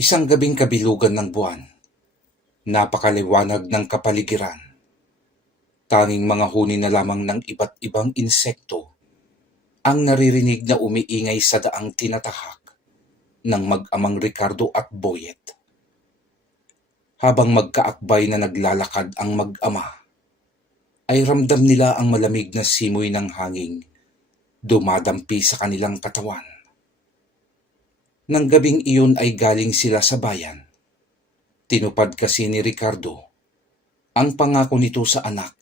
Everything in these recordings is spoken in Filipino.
Isang gabing kabilugan ng buwan, napakaliwanag ng kapaligiran, tanging mga huni na lamang ng iba't ibang insekto ang naririnig na umiingay sa daang tinatahak ng mag-amang Ricardo at Boyet. Habang magkaakbay na naglalakad ang mag-ama, ay ramdam nila ang malamig na simoy ng hangin dumadampi sa kanilang katawan. Nang gabing iyon ay galing sila sa bayan. Tinupad kasi ni Ricardo ang pangako nito sa anak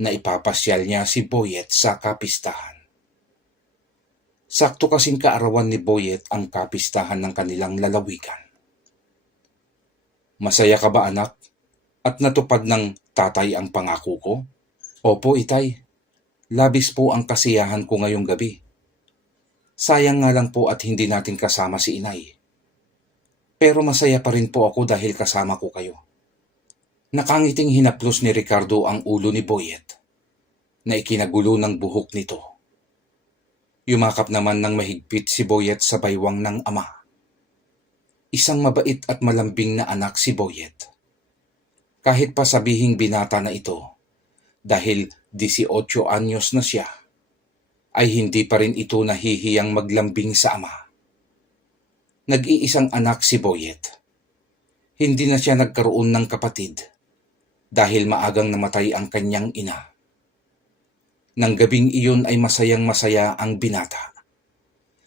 na ipapasyal niya si Boyet sa kapistahan. Sakto kasing kaarawan ni Boyet ang kapistahan ng kanilang lalawigan. Masaya ka ba, anak? At natupad ng tatay ang pangako ko? Opo, itay. Labis po ang kasiyahan ko ngayong gabi. Sayang nga lang po at hindi natin kasama si inay. Pero masaya pa rin po ako dahil kasama ko kayo. Nakangiting hinaplos ni Ricardo ang ulo ni Boyet na ikinagulo ng buhok nito. Yumakap naman ng mahigpit si Boyet sa baywang ng ama. Isang mabait at malambing na anak si Boyet. Kahit pa sabihing binata na ito, dahil 18 anyos na siya, ay hindi pa rin ito nahihiyang maglambing sa ama. Nag-iisang anak si Boyet. Hindi na siya nagkaroon ng kapatid dahil maagang namatay ang kanyang ina. Nang gabing iyon ay masayang-masaya ang binata.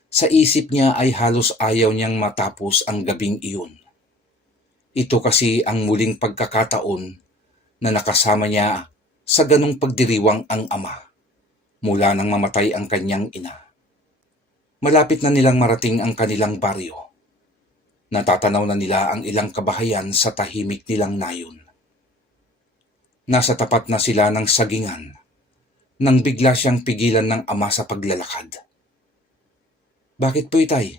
Sa isip niya ay halos ayaw niyang matapos ang gabing iyon. Ito kasi ang muling pagkakataon na nakasama niya sa ganong pagdiriwang ang ama mula nang mamatay ang kanyang ina. Malapit na nilang marating ang kanilang baryo. Natatanaw na nila ang ilang kabahayan sa tahimik nilang nayon. Nasa tapat na sila ng sagingan nang bigla siyang pigilan ng ama sa paglalakad. Bakit po, itay?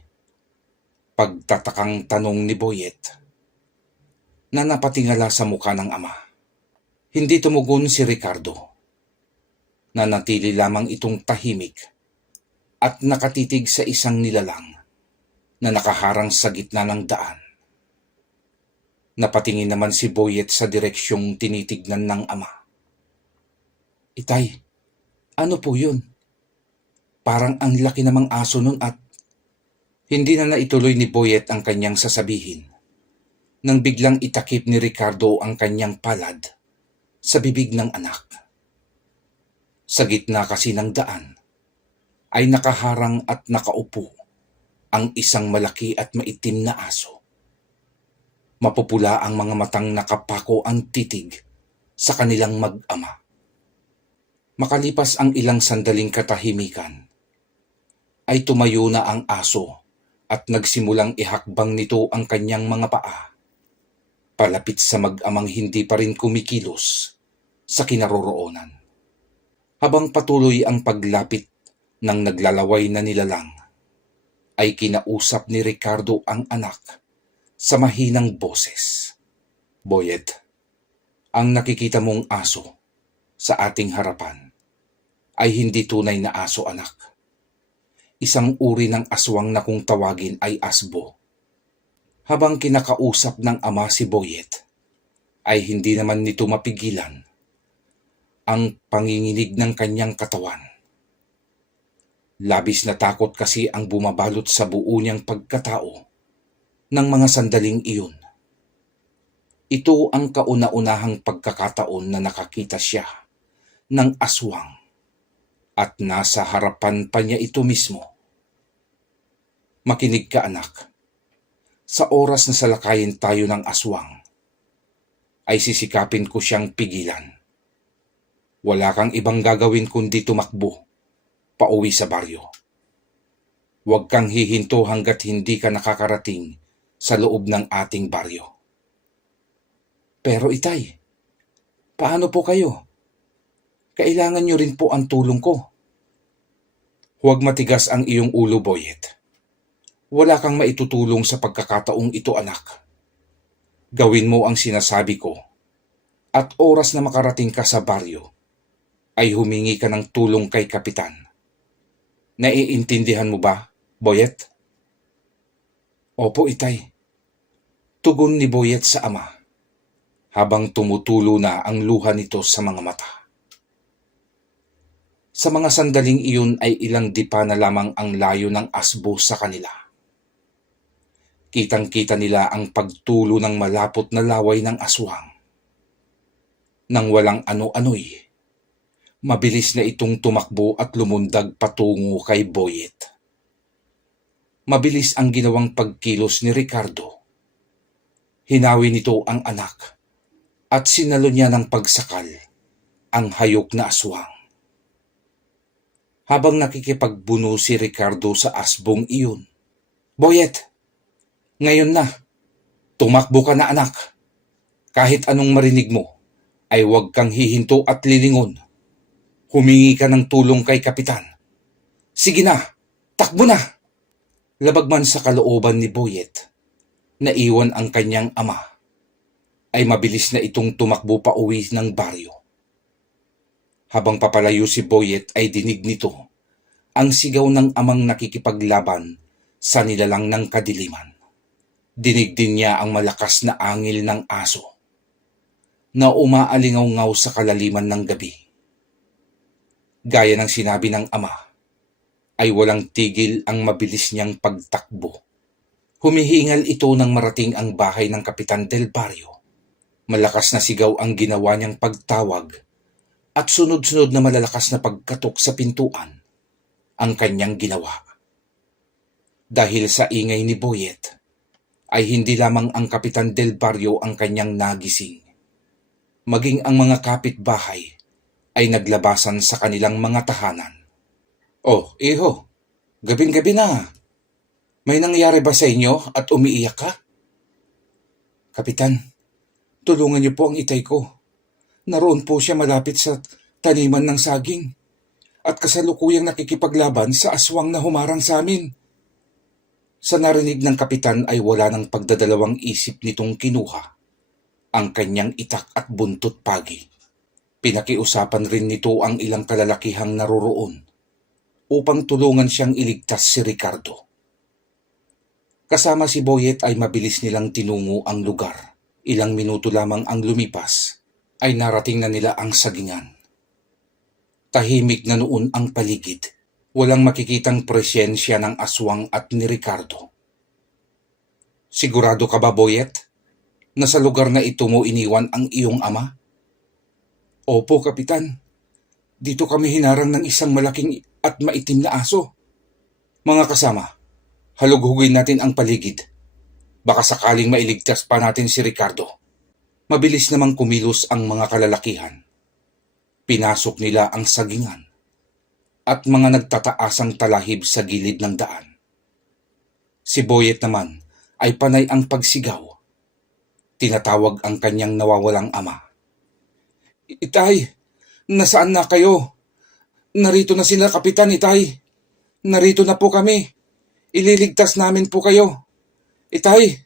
Pagtatakang tanong ni Boyet na napatingala sa muka ng ama. Hindi tumugon si Ricardo. Nanatili lamang itong tahimik at nakatitig sa isang nilalang na nakaharang sa gitna ng daan. Napatingin naman si Boyet sa direksyong tinitignan ng ama. Itay, ano po yun? Parang ang laki namang aso nun at hindi na naituloy ni Boyet ang kanyang sasabihin nang biglang itakip ni Ricardo ang kanyang palad sa bibig ng anak. Sa gitna kasi ng daan ay nakaharang at nakaupo ang isang malaki at maitim na aso. Mapupula ang mga matang nakapako ang titig sa kanilang mag-ama. Makalipas ang ilang sandaling katahimikan, ay tumayo na ang aso at nagsimulang ihakbang nito ang kanyang mga paa, palapit sa mag-amang hindi pa rin kumikilos sa kinaroroonan. Habang patuloy ang paglapit ng naglalaway na nilalang, ay kinausap ni Ricardo ang anak sa mahinang boses. Boyet, ang nakikita mong aso sa ating harapan ay hindi tunay na aso, anak. Isang uri ng aswang na kung tawagin ay asbo. Habang kinakausap ng ama si Boyet, ay hindi naman nito mapigilan ang panginginig ng kanyang katawan. Labis na takot kasi ang bumabalot sa buo niyang pagkatao ng mga sandaling iyon. Ito ang kauna-unahang pagkakataon na nakakita siya ng aswang at nasa harapan pa niya ito mismo. Makinig ka, anak. Sa oras na salakayin tayo ng aswang, ay sisikapin ko siyang pigilan. Wala kang ibang gagawin kundi tumakbo pauwi sa baryo. Huwag kang hihinto hanggat hindi ka nakakarating sa loob ng ating baryo. Pero itay, paano po kayo? Kailangan niyo rin po ang tulong ko. Huwag matigas ang iyong ulo, Boyet. Wala kang maitutulong sa pagkakataong ito, anak. Gawin mo ang sinasabi ko at oras na makarating ka sa baryo ay humingi ka ng tulong kay kapitan. Naiintindihan mo ba, Boyet? Opo, itay. Tugon ni Boyet sa ama, habang tumutulo na ang luha nito sa mga mata. Sa mga sandaling iyon ay ilang dipa na lamang ang layo ng asbo sa kanila. Kitang-kita nila ang pagtulo ng malapot na laway ng aswang. Nang walang ano-ano'y, mabilis na itong tumakbo at lumundag patungo kay Boyet. Mabilis ang ginawang pagkilos ni Ricardo. Hinawi nito ang anak at sinalo niya ng pagsakal ang hayok na aswang. Habang nakikipagbuno si Ricardo sa asbong iyon, Boyet, ngayon na, tumakbo ka na anak. Kahit anong marinig mo, ay huwag kang hihinto at lilingon. Humingi ka ng tulong kay Kapitan. Sige na, takbo na! Labag man sa kalooban ni Boyet, naiwan ang kanyang ama, ay mabilis na itong tumakbo pa uwi ng baryo. Habang papalayo si Boyet ay dinig nito ang sigaw ng amang nakikipaglaban sa nilalang ng kadiliman. Dinig din niya ang malakas na angil ng aso na umaalingaw-ngaw sa kalaliman ng gabi. Gaya ng sinabi ng ama, ay walang tigil ang mabilis niyang pagtakbo. Humihingal ito nang marating ang bahay ng Kapitan Del Barrio. Malakas na sigaw ang ginawa niyang pagtawag at sunod-sunod na malalakas na pagkatok sa pintuan ang kanyang ginawa. Dahil sa ingay ni Boyet, ay hindi lamang ang Kapitan Del Barrio ang kanyang nagising. Maging ang mga kapitbahay ay naglabasan sa kanilang mga tahanan. Oh, iho, gabing-gabi na. May nangyari ba sa inyo at umiiyak ka? Kapitan, tulungan niyo po ang itay ko. Naroon po siya malapit sa taniman ng saging at kasalukuyang nakikipaglaban sa aswang na humarang sa amin. Sa narinig ng kapitan ay wala ng pagdadalawang isip nitong kinuha ang kanyang itak at buntot pagi. Pinakiusapan rin nito ang ilang kalalakihang naroroon upang tulungan siyang iligtas si Ricardo. Kasama si Boyet ay mabilis nilang tinungo ang lugar. Ilang minuto lamang ang lumipas ay narating na nila ang sagingan. Tahimik na noon ang paligid. Walang makikitang presensya ng aswang at ni Ricardo. Sigurado ka ba, Boyet, na sa lugar na ito mo iniwan ang iyong ama? Opo, Kapitan. Dito kami hinarang ng isang malaking at maitim na aso. Mga kasama, halughugin natin ang paligid. Baka sakaling mailigtas pa natin si Ricardo. Mabilis namang kumilos ang mga kalalakihan. Pinasok nila ang sagingan at mga nagtataasang talahib sa gilid ng daan. Si Boyet naman ay panay ang pagsigaw. Tinatawag ang kanyang nawawalang ama. Itay, nasaan na kayo? Narito na sila, Kapitan, Itay. Narito na po kami. Ililigtas namin po kayo. Itay!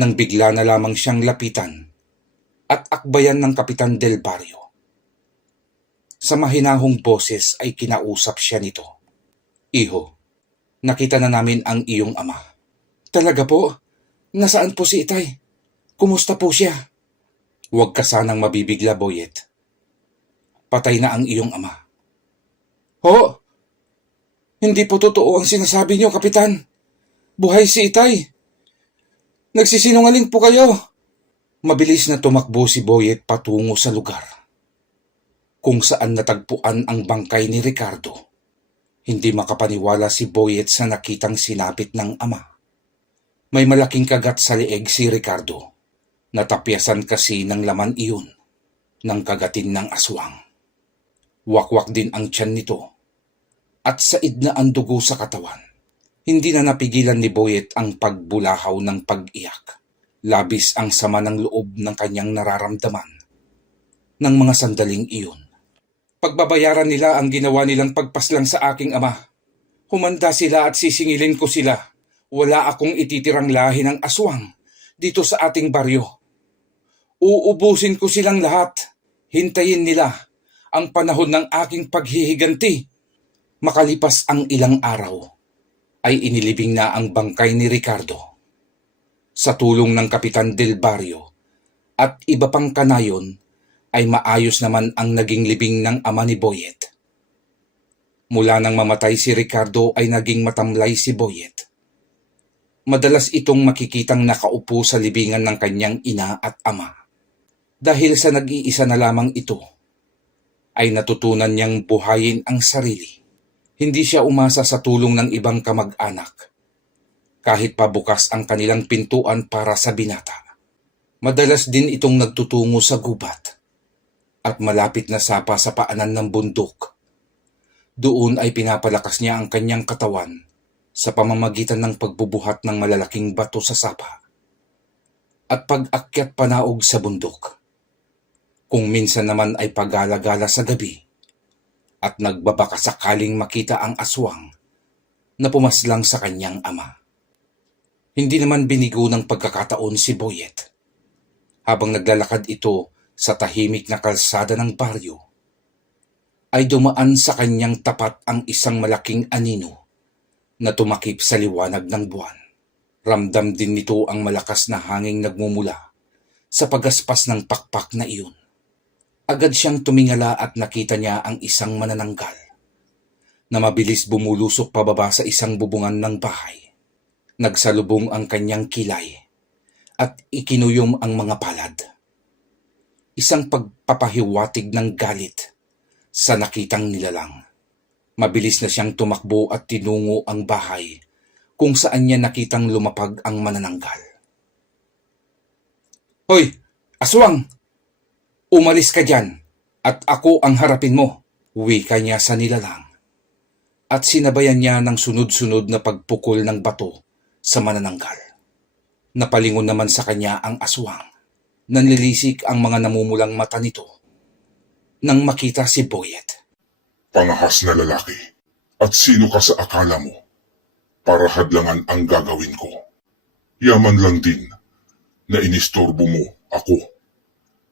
Nang bigla na lamang siyang lapitan at akbayan ng Kapitan Del Barrio. Sa mahinahong boses ay kinausap siya nito. Iho, nakita na namin ang iyong ama. Talaga po? Nasaan po si Itay? Kumusta po siya? Huwag ka sanang mabibigla, Boyet. Patay na ang iyong ama. Ho! Hindi po totoo ang sinasabi niyo, Kapitan. Buhay si Itay. Nagsisinungaling po kayo. Mabilis na tumakbo si Boyet patungo sa lugar kung saan natagpuan ang bangkay ni Ricardo. Hindi makapaniwala si Boyet sa nakitang sinapit ng ama. May malaking kagat sa leeg si Ricardo. Natapyasan kasi ng laman iyon ng kagatin ng aswang. Wakwak din ang tiyan nito at said na ang dugo sa katawan. Hindi na napigilan ni Boyet ang pagbulahaw ng pag-iyak. Labis ang sama ng loob ng kanyang nararamdaman ng mga sandaling iyon. Pagbabayaran nila ang ginawa nilang pagpaslang sa aking ama. Humanda sila at sisingilin ko sila. Wala akong ititirang lahi ng aswang dito sa ating baryo. Uubusin ko silang lahat. Hintayin nila ang panahon ng aking paghihiganti. Makalipas ang ilang araw, ay inilibing na ang bangkay ni Ricardo. Sa tulong ng Kapitan Del Barrio at iba pang kanayon ay maayos naman ang naging libing ng ama ni Boyet. Mula nang mamatay si Ricardo ay naging matamlay si Boyet. Madalas itong makikitang nakaupo sa libingan ng kanyang ina at ama. Dahil sa nag-iisa na lamang ito, ay natutunan niyang buhayin ang sarili. Hindi siya umasa sa tulong ng ibang kamag-anak, kahit pa bukas ang kanilang pintuan para sa binata. Madalas din itong nagtutungo sa gubat at malapit na sapa sa paanan ng bundok. Doon ay pinapalakas niya ang kanyang katawan sa pamamagitan ng pagbubuhat ng malalaking bato sa sapa at pag-akyat panaog sa bundok. Kung minsan naman ay pagala-gala sa gabi at nagbabaka sakaling makita ang aswang na pumaslang sa kanyang ama. Hindi naman binigo ng pagkakataon si Boyet. Habang naglalakad ito sa tahimik na kalsada ng baryo, ay dumaan sa kanyang tapat ang isang malaking anino na tumakip sa liwanag ng buwan. Ramdam din nito ang malakas na hanging nagmumula sa pagaspas ng pakpak na iyon. Agad siyang tumingala at nakita niya ang isang manananggal na mabilis bumulusok pababa sa isang bubungan ng bahay. Nagsalubong ang kanyang kilay at ikinuyom ang mga palad. Isang pagpapahiwatig ng galit sa nakitang nilalang. Mabilis na siyang tumakbo at tinungo ang bahay kung saan niya nakitang lumapag ang manananggal. "Hoy, aswang! Umalis ka dyan at ako ang harapin mo," wika niya sa nilalang. At sinabayan niya ng sunod-sunod na pagpukol ng bato sa manananggal. Napalingon naman sa kanya ang aswang. Nanlilisik ang mga namumulang mata nito nang makita si Boyet. "Pangahas na lalaki, at sino ka sa akala mo para hadlangan ang gagawin ko? Yaman lang din na inistorbo mo ako,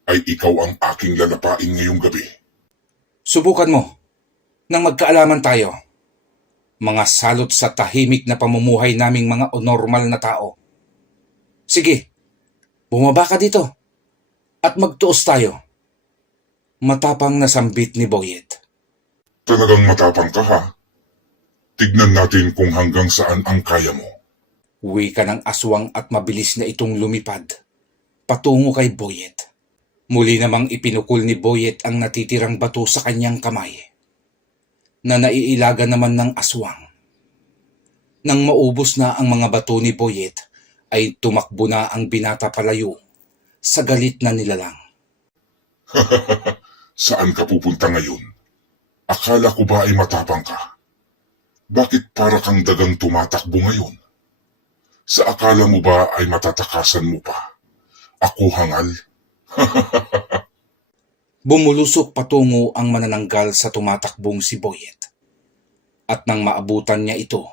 ay ikaw ang aking lalapain ngayong gabi." "Subukan mo nang magkaalaman tayo. Mga salot sa tahimik na pamumuhay naming mga normal na tao. Sige, bumaba ka dito at magtuos tayo." Matapang na sambit ni Boyet. "Talagang matapang ka ha? Tignan natin kung hanggang saan ang kaya mo." Wika ng aswang at mabilis na itong lumipad patungo kay Boyet. Muli namang ipinukol ni Boyet ang natitirang bato sa kanyang kamay na naiilaga naman ng aswang. Nang maubos na ang mga bato ni Boyet ay tumakbo na ang binata palayo sa galit na nilalang. "Saan ka pupunta ngayon? Akala ko ba ay matapang ka? Bakit para kang dagang tumatakbo ngayon? Sa akala mo ba ay matatakasan mo pa? Ako hangal?" Bumulusok patungo ang manananggal sa tumatakbong si Boyet. At nang maabutan niya ito,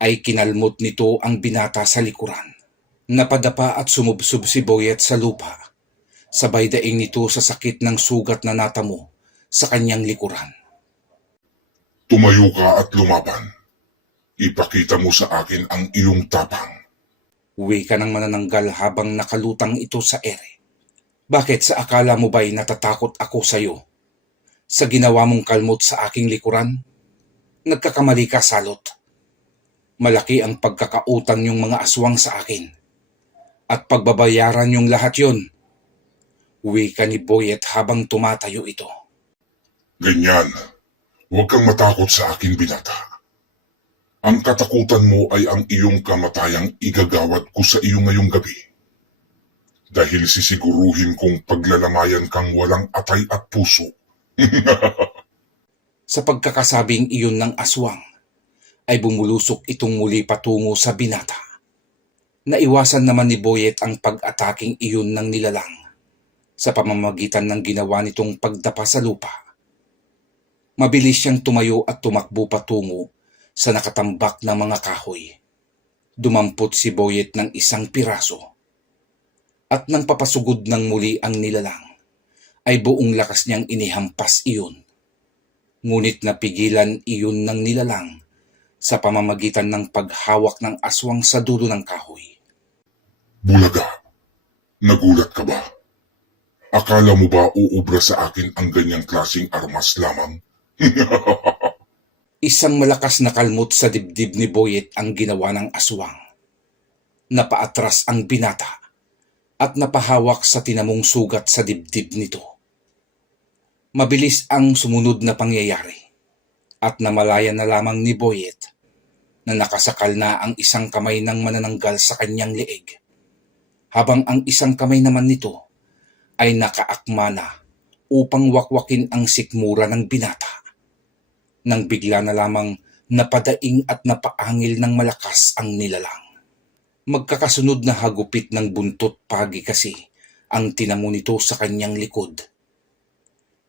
ay kinalmot nito ang binata sa likuran. Napadapa at sumubsob si Boyet sa lupa, sabay daing nito sa sakit ng sugat na natamo sa kanyang likuran. "Tumayo ka at lumaban. Ipakita mo sa akin ang iyong tapang." Wika ng manananggal habang nakalutang ito sa ere. "Bakit sa akala mo ba'y natatakot ako sa iyo? Sa ginawa mong kalmot sa aking likuran? Nagkakamali ka, salot. Malaki ang pagkakautang yung mga aswang sa akin. At pagbabayaran yung lahat yon." Wika ni Boyet habang tumatayo ito. "Ganyan. Huwag kang matakot sa akin, binata. Ang katakutan mo ay ang iyong kamatayang igagawad ko sa iyo ngayong gabi. Dahil sisiguruhin kong paglalamayan kang walang atay at puso." Sa pagkakasabing iyon ng aswang, ay bumulusok itong muli patungo sa binata. Naiwasan naman ni Boyet ang pag-ataking iyon ng nilalang sa pamamagitan ng ginawa nitong pagdapa sa lupa. Mabilis siyang tumayo at tumakbo patungo sa nakatambak na mga kahoy. Dumampot si Boyet ng isang piraso. At nang papasugod ng muli ang nilalang, ay buong lakas niyang inihampas iyon. Ngunit napigilan iyon ng nilalang sa pamamagitan ng paghawak ng aswang sa dulo ng kahoy. Bulaga, nagulat ka ba? Akala mo ba uubra sa akin ang ganyang klaseng armas lamang? Isang malakas na kalmot sa dibdib ni Boyet ang ginawa ng aswang. Napaatras ang binata at napahawak sa tinamong sugat sa dibdib nito. Mabilis ang sumunod na pangyayari at namalaya na lamang ni Boyet na nakasakal na ang isang kamay ng manananggal sa kanyang leeg, habang ang isang kamay naman nito ay nakaakma na upang wakwakin ang sikmura ng binata. Nang bigla na lamang napadaing at napaangil ng malakas ang nilalang. Magkakasunod na hagupit ng buntot pagi kasi ang tinamo nito sa kanyang likod.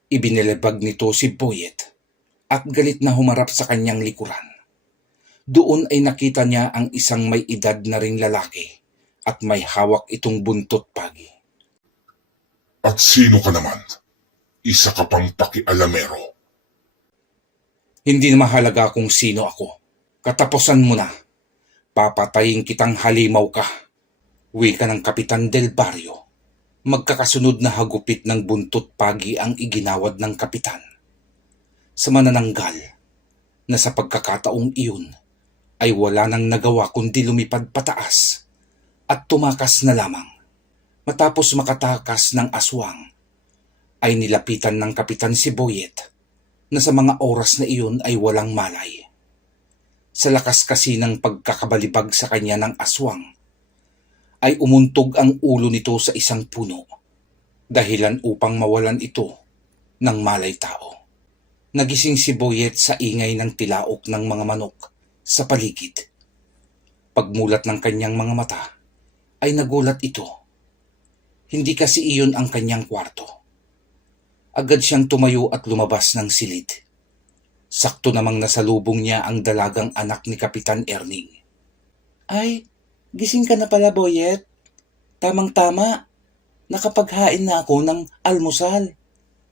Ibinilibag nito si Boyet at galit na humarap sa kanyang likuran. Doon ay nakita niya ang isang may edad na ring lalaki at may hawak itong buntot pagi. At sino ka naman? Isa ka pang pakialamero. Hindi na mahalaga kung sino ako. Katapusan mo na. Papatayin kitang halimaw ka. Wika ng Kapitan Del Barrio. Magkakasunod na hagupit ng buntot pagi ang iginawad ng kapitan. Sa manananggal na sa pagkakataong iyon ay wala nang nagawa kundi lumipad pataas at tumakas na lamang. Matapos makatakas ng aswang, ay nilapitan ng kapitan si Boyet na sa mga oras na iyon ay walang malay. Sa lakas kasi ng pagkakabalibag sa kanya ng aswang, ay umuntog ang ulo nito sa isang puno, dahilan upang mawalan ito ng malay tao. Nagising si Boyet sa ingay ng tilaok ng mga manok sa paligid. Pagmulat ng kanyang mga mata, ay nagulat ito. Hindi kasi iyon ang kanyang kwarto. Agad siyang tumayo at lumabas ng silid. Sakto namang nasalubong niya ang dalagang anak ni Kapitan Erning. Ay, gising ka na pala, Boyet. Tamang-tama. Nakapaghain na ako ng almusal.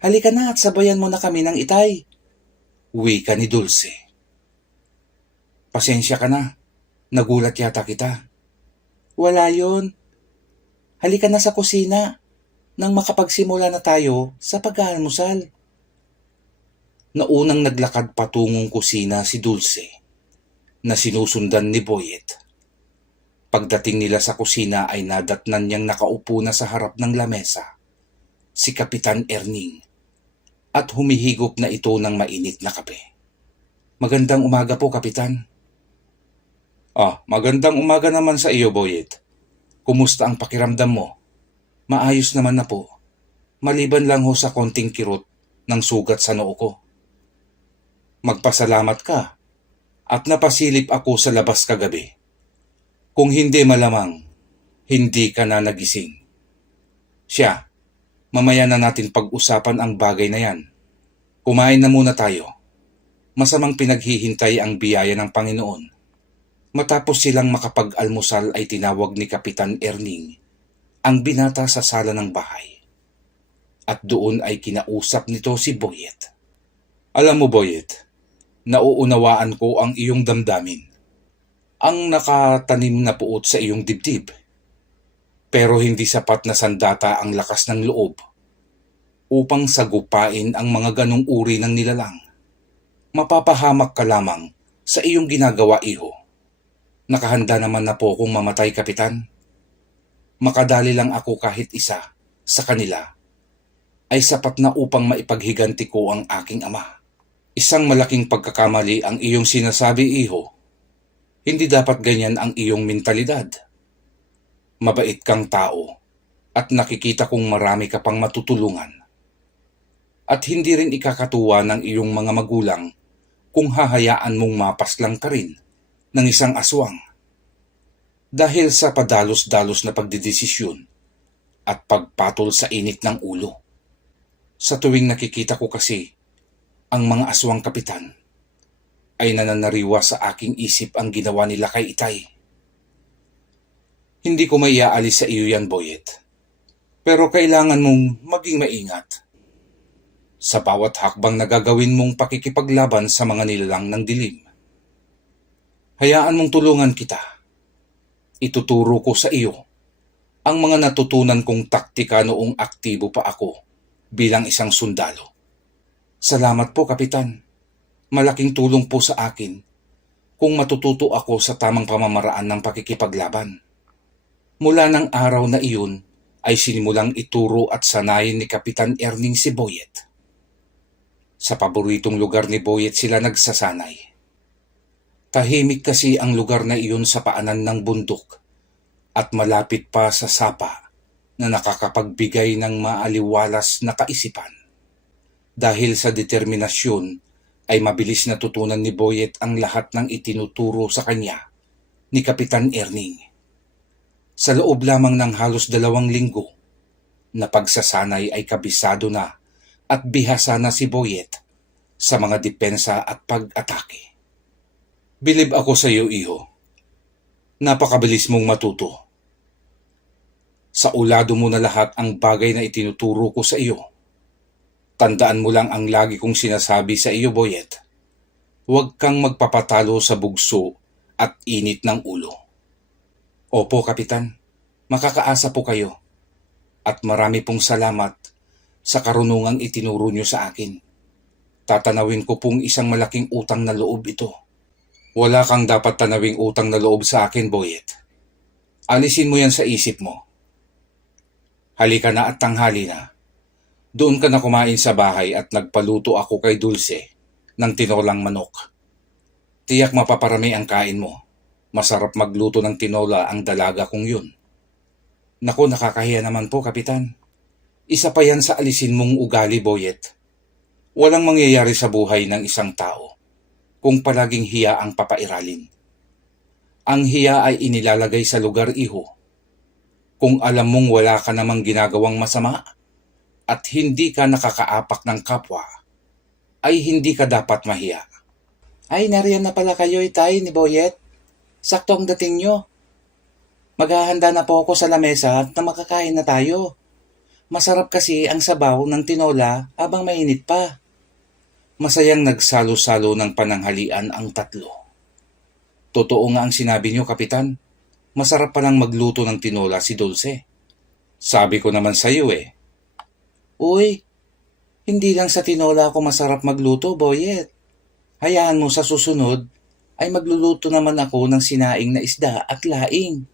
Halika na at sabayan mo na kami ng itay. Wika ni Dulce. Pasensya ka na. Nagulat yata kita. Wala yon. Halika na sa kusina nang makapagsimula na tayo sa pag-aalmusal. Naunang naglakad patungong kusina si Dulce na sinusundan ni Boyet. Pagdating nila sa kusina ay nadatnan niyang nakaupo na sa harap ng lamesa si Kapitan Erning at humihigop na ito ng mainit na kape. Magandang umaga po, Kapitan. Magandang umaga naman sa iyo, Boyet. Kumusta ang pakiramdam mo? Maayos naman na po. Maliban lang ho sa konting kirot ng sugat sa noo ko. Magpasalamat ka at napasilip ako sa labas kagabi. Kung hindi malamang, hindi ka na nagising. Siya, mamaya na natin pag-usapan ang bagay na yan. Kumain na muna tayo. Masamang pinaghihintay ang biyaya ng Panginoon. Matapos silang makapag-almusal ay tinawag ni Kapitan Erning ang binata sa sala ng bahay. At doon ay kinausap nito si Boyet. Alam mo, Boyet, nauunawaan ko ang iyong damdamin. Ang nakatanim na puot sa iyong dibdib. Pero hindi sapat na sandata ang lakas ng loob upang sagupain ang mga ganong uri ng nilalang. Mapapahamak ka lamang sa iyong ginagawa, iho. Nakahanda naman na po kung mamatay, Kapitan. Makadali lang ako kahit isa sa kanila ay sapat na upang maipaghiganti ko ang aking ama. Isang malaking pagkakamali ang iyong sinasabi, iho. Hindi dapat ganyan ang iyong mentalidad. Mabait kang tao at nakikita kong marami ka pang matutulungan. At hindi rin ikakatuwa ng iyong mga magulang kung hahayaan mong mapaslang ka rin ng isang aswang. Dahil sa padalos-dalos na pagdedesisyon at pagpatol sa init ng ulo. Sa tuwing nakikita ko kasi ang mga aswang, Kapitan, ay nananariwa sa aking isip ang ginawa nila kay Itay. Hindi ko maiaalis sa iyo yan, Boyet. Pero kailangan mong maging maingat. Sa bawat hakbang na gagawin mong pakikipaglaban sa mga nilalang ng dilim. Hayaan mong tulungan kita. Ituturo ko sa iyo ang mga natutunan kong taktika noong aktibo pa ako bilang isang sundalo. Salamat po, Kapitan. Malaking tulong po sa akin kung matututo ako sa tamang pamamaraan ng pakikipaglaban. Mula ng araw na iyon ay sinimulang ituro at sanayin ni Kapitan Erning si Boyet. Sa paboritong lugar ni Boyet sila nagsasanay. Tahimik kasi ang lugar na iyon sa paanan ng bundok at malapit pa sa sapa na nakakapagbigay ng maaliwalas na kaisipan. Dahil sa determinasyon ay mabilis natutunan ni Boyet ang lahat ng itinuturo sa kanya ni Kapitan Erning. Sa loob lamang ng halos 2 linggo na pagsasanay ay kabisado na at bihasa na si Boyet sa mga depensa at pag-atake. Bilib ako sa iyo, iho. Napakabilis mong matuto. Sa ulado mo na lahat ang bagay na itinuturo ko sa iyo. Tandaan mo lang ang lagi kong sinasabi sa iyo, Boyet. Huwag kang magpapatalo sa bugso at init ng ulo. Opo, Kapitan. Makakaasa po kayo. At marami pong salamat sa karunungang itinuro niyo sa akin. Tatanawin ko pong isang malaking utang na loob ito. Wala kang dapat tanawing utang na loob sa akin, Boyet. Alisin mo yan sa isip mo. Halika na at tanghali na. Doon ka na kumain sa bahay at nagpaluto ako kay Dulce ng tinolang manok. Tiyak mapaparami ang kain mo. Masarap magluto ng tinola ang dalaga kong yun. Naku, nakakahiya naman po, Kapitan. Isa pa yan sa alisin mong ugali, Boyet. Walang mangyayari sa buhay ng isang tao kung palaging hiya ang papairalin. Ang hiya ay inilalagay sa lugar, iho. Kung alam mong wala ka namang ginagawang masama at hindi ka nakakaapak ng kapwa, ay hindi ka dapat mahiya. Ay, nariyan na pala kayo, itay ni Boyet. Sakto ang dating nyo. Maghahanda na po ako sa lamesa at na makakain na tayo. Masarap kasi ang sabaw ng tinola habang mainit pa. Masayang nagsalo-salo ng pananghalian ang tatlo. Totoo nga ang sinabi niyo, Kapitan. Masarap palang magluto ng tinola si Dulce. Sabi ko naman sa iyo eh. Uy, hindi lang sa tinola ako masarap magluto, Boyet. Hayaan mo sa susunod ay magluluto naman ako ng sinaing na isda at laing.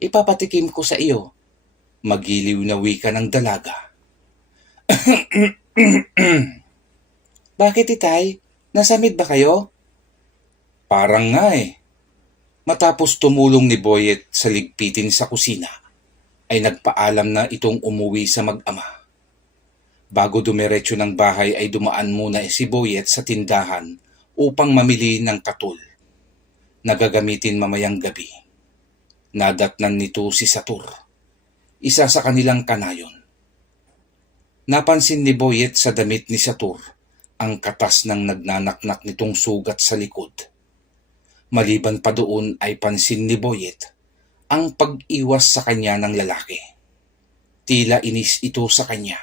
Ipapatikim ko sa iyo. Magiliw na wika ng dalaga. Bakit, itay? Nasamid ba kayo? Parang nga eh. Matapos tumulong ni Boyet sa ligpitin sa kusina, ay nagpaalam na itong umuwi sa mag-ama. Bago dumiretso ng bahay ay dumaan muna si Boyet sa tindahan upang mamili ng katul na gagamitin mamayang gabi. Nadatnan nito si Satur, isa sa kanilang kanayon. Napansin ni Boyet sa damit ni Satur ang katas ng nagnanaknak nitong sugat sa likod. Maliban pa doon ay pansin ni Boyet ang pag-iwas sa kanya ng lalaki. Tila inis ito sa kanya.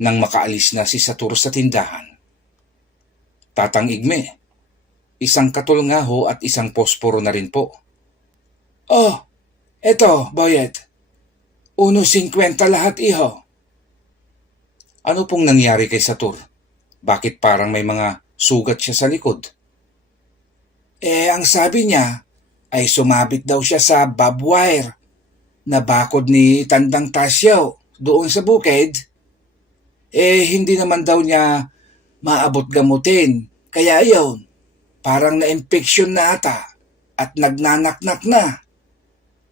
Nang makaalis na si Satur sa tindahan. Tatang Igme, isang katul nga ho at isang posporo na rin po. Oh, eto, Boyet. 1.50 lahat, iho. Ano pong nangyari kay Satur? Bakit parang may mga sugat siya sa likod? Ang sabi niya ay sumabit daw siya sa barbed wire na bakod ni Tandang Tasyaw doon sa bukid. Hindi naman daw niya maabot gamutin. Kaya yun, parang na-infection na ata at nagnanaknak na.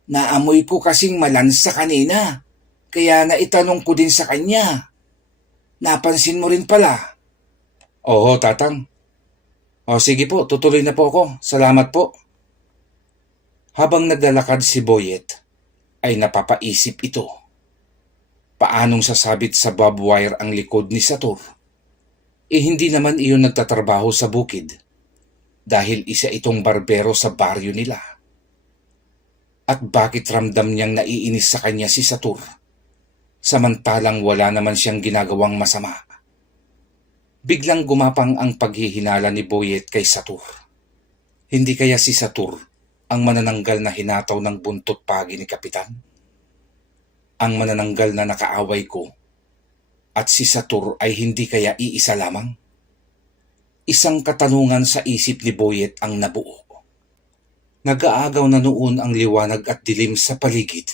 Naamoy ko kasing malansa kanina, kaya naitanong ko din sa kanya. Napansin mo rin pala. Oo, tatang. O sige po, tutuloy na po ako. Salamat po. Habang naglalakad si Boyet, ay napapaisip ito. Paanong sasabit sa barbed wire ang likod ni Satur? Hindi naman iyon nagtatrabaho sa bukid dahil isa itong barbero sa baryo nila. At bakit ramdam niyang naiinis sa kanya si Satur, samantalang wala naman siyang ginagawang masama? Biglang gumapang ang paghihinala ni Boyet kay Satur. Hindi kaya si Satur ang manananggal na hinataw ng buntot pagi ni Kapitan? Ang manananggal na nakaaway ko at si Satur ay hindi kaya iisa lamang? Isang katanungan sa isip ni Boyet ang nabuo. Nag-aagaw na noon ang liwanag at dilim sa paligid.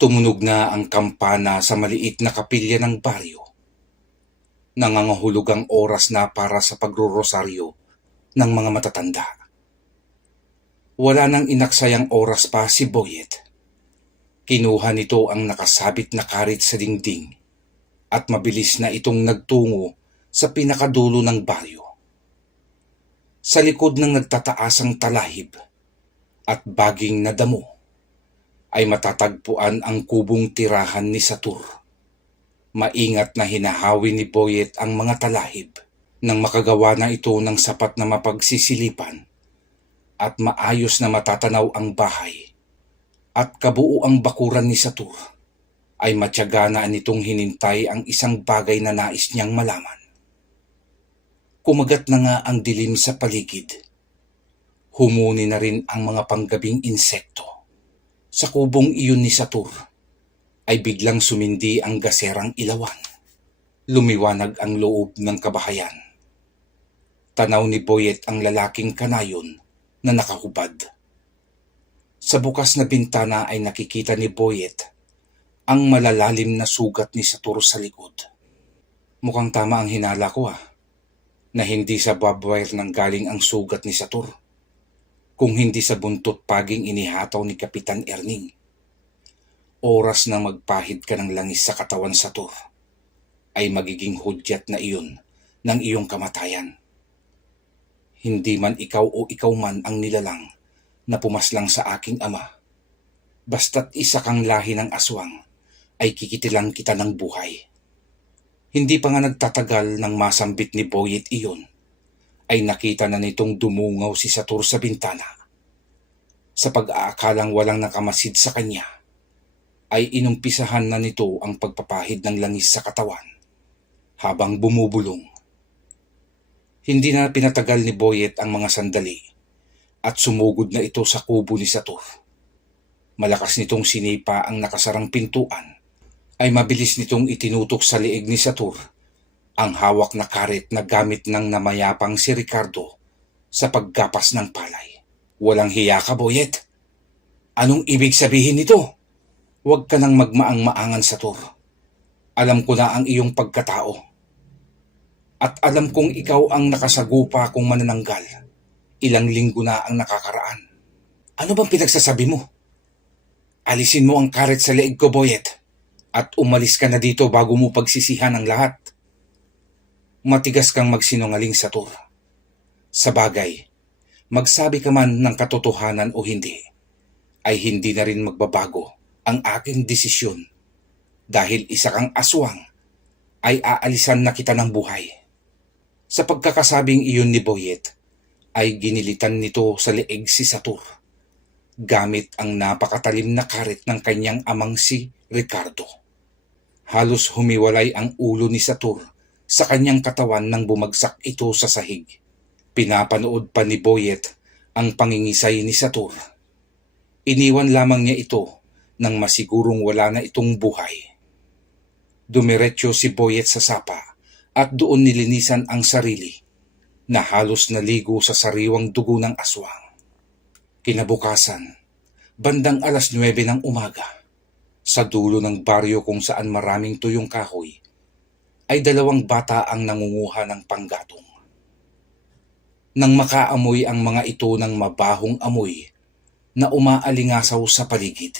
Tumunog na ang kampana sa maliit na kapilya ng baryo. Nangangahulog ang oras na para sa pagrorosaryo ng mga matatanda. Wala nang inaksayang oras pa si Boyet. Kinuha nito ang nakasabit na karit sa dingding at mabilis na itong nagtungo sa pinakadulo ng baryo. Sa likod ng nagtataasang talahib at baging na damo ay matatagpuan ang kubong tirahan ni Satur. Maingat na hinahawi ni Boyet ang mga talahib nang makagawa na ito ng sapat na mapagsisilipan at maayos na matatanaw ang bahay at kabuo ang bakuran ni Satur ay matyaga na nitong hinintay ang isang bagay na nais niyang malaman. Kumagat na nga ang dilim sa paligid. Humuni na rin ang mga panggabing insekto. Sa kubong iyon ni Satur ay biglang sumindi ang gaserang ilawan. Lumiwanag ang loob ng kabahayan. Tanaw ni Boyet ang lalaking kanayon na nakahubad. Sa bukas na bintana ay nakikita ni Boyet ang malalalim na sugat ni Satur sa likod. Mukhang tama ang hinala ko na hindi sa barbed wire nang galing ang sugat ni Satur, kung hindi sa buntot paging inihataw ni Kapitan Erning. Oras na magpahid ka ng langis sa katawan, Satur, ay magiging hudyat na iyon ng iyong kamatayan. Hindi man ikaw o ikaw man ang nilalang na pumaslang sa aking ama, basta't isa kang lahi ng aswang, ay kikitilang kita ng buhay. Hindi pa nga nagtatagal nang masambit ni Boyet iyon, ay nakita na nitong dumungaw si Satur sa bintana. Sa pag-aakalang walang nakamasid sa kanya, ay inumpisahan na nito ang pagpapahid ng langis sa katawan habang bumubulong. Hindi na pinatagal ni Boyet ang mga sandali at sumugod na ito sa kubo ni Satur. Malakas nitong sinipa ang nakasarang pintuan, ay mabilis nitong itinutok sa liig ni Satur ang hawak na karet na gamit ng namayapang si Ricardo sa paggapas ng palay. Walang hiya ka, Boyet. Anong ibig sabihin nito? Huwag ka nang magmaang-maangan, Satur. Alam ko na ang iyong pagkatao. At alam kong ikaw ang nakasagupa kong manananggal. Ilang linggo na ang nakakaraan. Ano bang pinagsasabi mo? Alisin mo ang karet sa liig ko, Boyet, at umalis ka na dito bago mo pagsisihan ang lahat. Matigas kang magsinungaling, Satur. Sa bagay, magsabi ka man ng katotohanan o hindi, ay hindi na rin magbabago ang aking desisyon. Dahil isa kang aswang, ay aalisan na kita ng buhay. Sa pagkakasabing iyon ni Boyet, ay ginilitan nito sa leeg si Satur, gamit ang napakatalim na karet ng kanyang amang si Ricardo. Halos humiwalay ang ulo ni Satur sa kanyang katawan nang bumagsak ito sa sahig. Pinapanood pa ni Boyet ang pangingisay ni Satur. Iniwan lamang niya ito nang masigurong wala na itong buhay. Dumiretso si Boyet sa sapa at doon nilinisan ang sarili na halos naligo sa sariwang dugo ng aswang. Kinabukasan, bandang 9:00 ng umaga, sa dulo ng baryo kung saan maraming tuyong kahoy, ay 2 bata ang nangunguha ng panggatong. Nang makaamoy ang mga ito ng mabahong amoy na umaalingasaw sa paligid.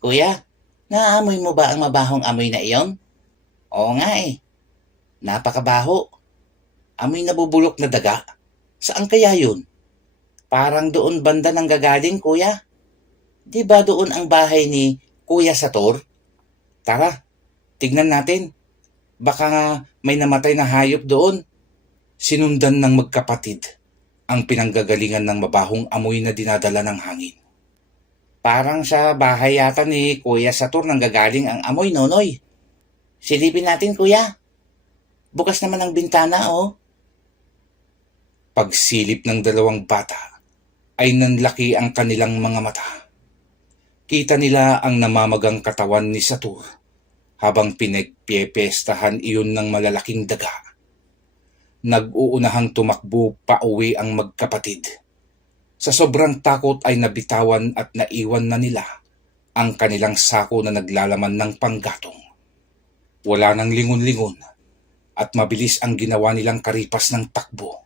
Kuya, naamoy mo ba ang mabahong amoy na iyon? Oo nga Napakabaho. Amoy nabubulok na daga. Saan kaya yun? Parang doon banda nang gagaling, kuya. Di ba doon ang bahay ni Kuya Satur? Tara, tignan natin. Baka nga may namatay na hayop doon. Sinundan ng magkapatid ang pinanggagalingan ng mabahong amoy na dinadala ng hangin. Parang sa bahay yata ni Kuya Satur nang gagaling ang amoy, Nonoy. Silipin natin, kuya. Bukas naman ang bintana, oh. Pagsilip ng 2 bata, ay nanlaki ang kanilang mga mata. Kita nila ang namamagang katawan ni Satur habang pinagpiyepestahan iyon ng malalaking daga. Nag-uunahang tumakbo pa uwi ang magkapatid. Sa sobrang takot ay nabitawan at naiwan na nila ang kanilang sako na naglalaman ng panggatong. Wala nang lingon-lingon at mabilis ang ginawa nilang karipas ng takbo.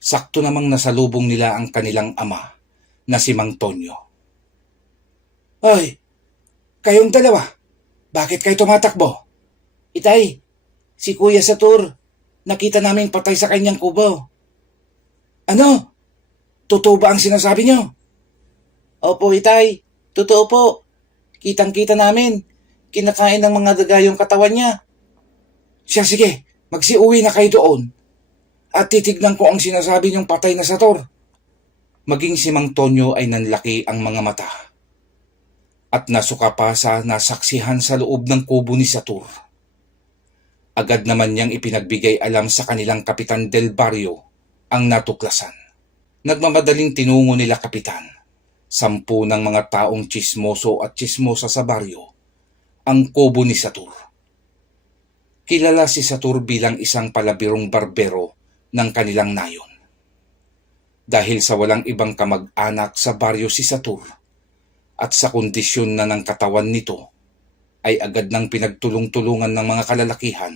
Sakto namang nasalubong nila ang kanilang ama na si Mang Tonyo. "Hoy, kayong dalawa, bakit kayo tumatakbo?" "Itay, si Kuya Satur, nakita naming patay sa kanyang kubo." "Ano? Totoo ba ang sinasabi niyo?" "Opo, Itay. Totoo po. Kitang-kita namin. Kinakain ng mga daga yung katawan niya." "Siya, sige. Magsiuwi na kayo doon. At titignan ko ang sinasabi niyong patay na Satur." Maging si Mang Tonyo ay nanlaki ang mga mata. At nasuka pa sa nasaksihan sa loob ng kubo ni Satur. Agad naman niyang ipinagbigay alam sa kanilang Kapitan del Barrio ang natuklasan. Nagmamadaling tinungo nila Kapitan. 10 ng mga taong tsismoso at tsismosa sa baryo ang kubo ni Satur. Kilala si Satur bilang isang palabirong barbero ng kanilang nayon. Dahil sa walang ibang kamag-anak sa baryo si Satur at sa kondisyon na ng katawan nito, ay agad nang pinagtulong-tulungan ng mga kalalakihan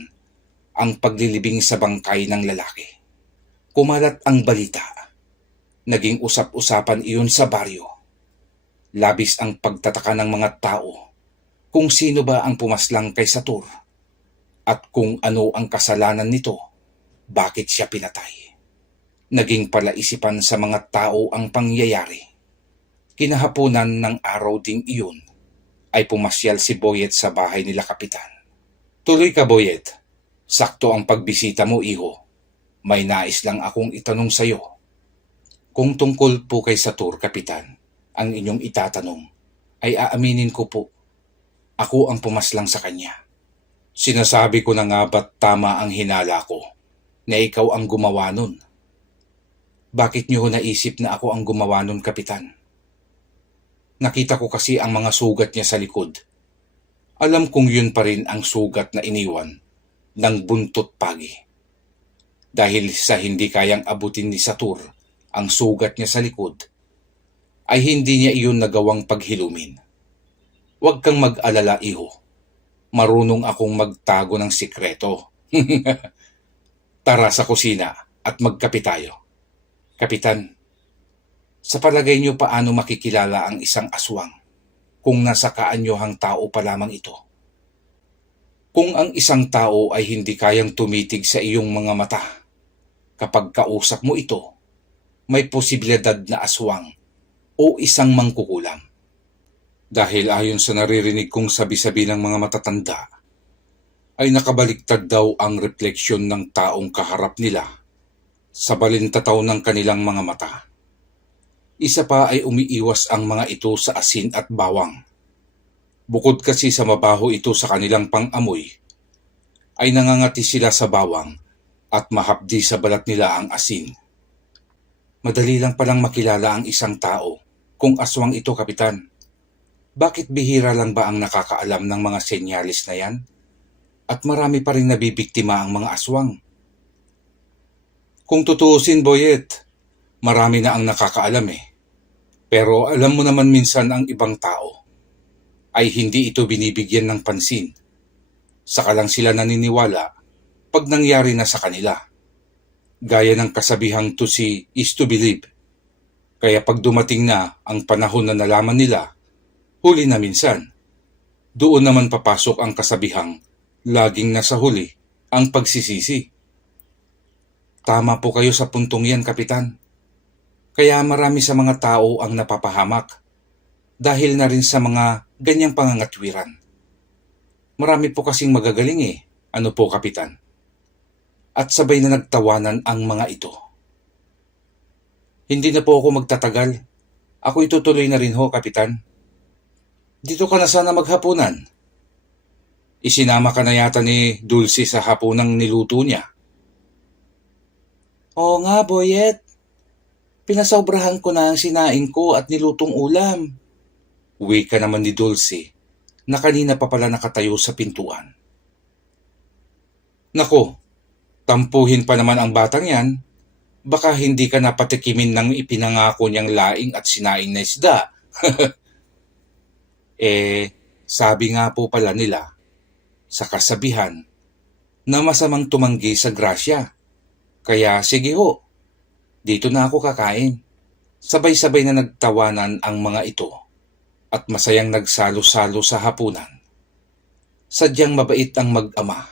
ang paglilibing sa bangkay ng lalaki. Kumalat ang balita. Naging usap-usapan iyon sa baryo. Labis ang pagtataka ng mga tao kung sino ba ang pumaslang kay Satur at kung ano ang kasalanan nito, bakit siya pinatay. Naging palaisipan sa mga tao ang pangyayari. Kinahaponan ng araw ding iyon ay pumasyal si Boyet sa bahay nila Kapitan. "Tuloy ka, Boyet. Sakto ang pagbisita mo, iho. May nais lang akong itanong sa'yo." "Kung tungkol po kay Satur, Kapitan, ang inyong itatanong, ay aaminin ko po. Ako ang pumaslang sa kanya." "Sinasabi ko na nga ba't tama ang hinala ko na ikaw ang gumawa nun?" "Bakit niyo naisip na ako ang gumawa nun, Kapitan?" "Nakita ko kasi ang mga sugat niya sa likod. Alam kong yun pa rin ang sugat na iniwan ng buntot pagi. Dahil sa hindi kayang abutin ni Satur ang sugat niya sa likod, ay hindi niya iyon nagawang paghilumin. Huwag kang mag-alala, iho. Marunong akong magtago ng sikreto." "Tara sa kusina at magkape tayo." "Kapitan, sa palagay niyo paano makikilala ang isang aswang kung nasa kaanyuhang tao pa lamang ito? Kung ang isang tao ay hindi kayang tumitig sa iyong mga mata, kapag kausap mo ito, may posibilidad na aswang o isang mangkukulam. Dahil ayon sa naririnig kong sabi-sabi ng mga matatanda, ay nakabaliktad daw ang refleksyon ng taong kaharap nila sa balintataw ng kanilang mga mata. Isa pa ay umiiwas ang mga ito sa asin at bawang. Bukod kasi sa mabaho ito sa kanilang pang-amoy, ay nangangati sila sa bawang at mahapdi sa balat nila ang asin. Madali lang palang makilala ang isang tao kung aswang ito, Kapitan. Bakit bihira lang ba ang nakakaalam ng mga senyalis na yan? At marami pa rin nabibiktima ang mga aswang." "Kung tutuusin, Boyet, marami na ang nakakaalam eh. Pero alam mo naman minsan ang ibang tao ay hindi ito binibigyan ng pansin. Saka lang sila naniniwala pag nangyari na sa kanila. Gaya ng kasabihang to see is to believe. Kaya pag dumating na ang panahon na nalaman nila, huli na minsan. Doon naman papasok ang kasabihang laging nasa huli ang pagsisisi." "Tama po kayo sa puntong yan, Kapitan. Kaya marami sa mga tao ang napapahamak dahil na rin sa mga ganyang pangangatwiran. Marami po kasing magagaling eh. Ano po, Kapitan?" At sabay na nagtawanan ang mga ito. "Hindi na po ako magtatagal. Ako itutuloy na rin ho, Kapitan. Dito ka na sana maghapunan. Isinama ka na yata ni Dulce sa hapunang niluto niya." "Oo nga, Boyet. Pinasobrahan ko na ang sinaing ko at nilutong ulam. Wika naman ni Dulce na kanina pa pala nakatayo sa pintuan. Nako, tampuhin pa naman ang batang yan. Baka hindi ka napatikimin ng ipinangako niyang laing at sinaing na isda. Sabi nga po pala nila sa kasabihan na masamang tumanggi sa grasya. Kaya sige ho, dito na ako kakain. Sabay-sabay na nagtawanan ang mga ito at masayang nagsalo-salo sa hapunan. Sadyang mabait ang mag-ama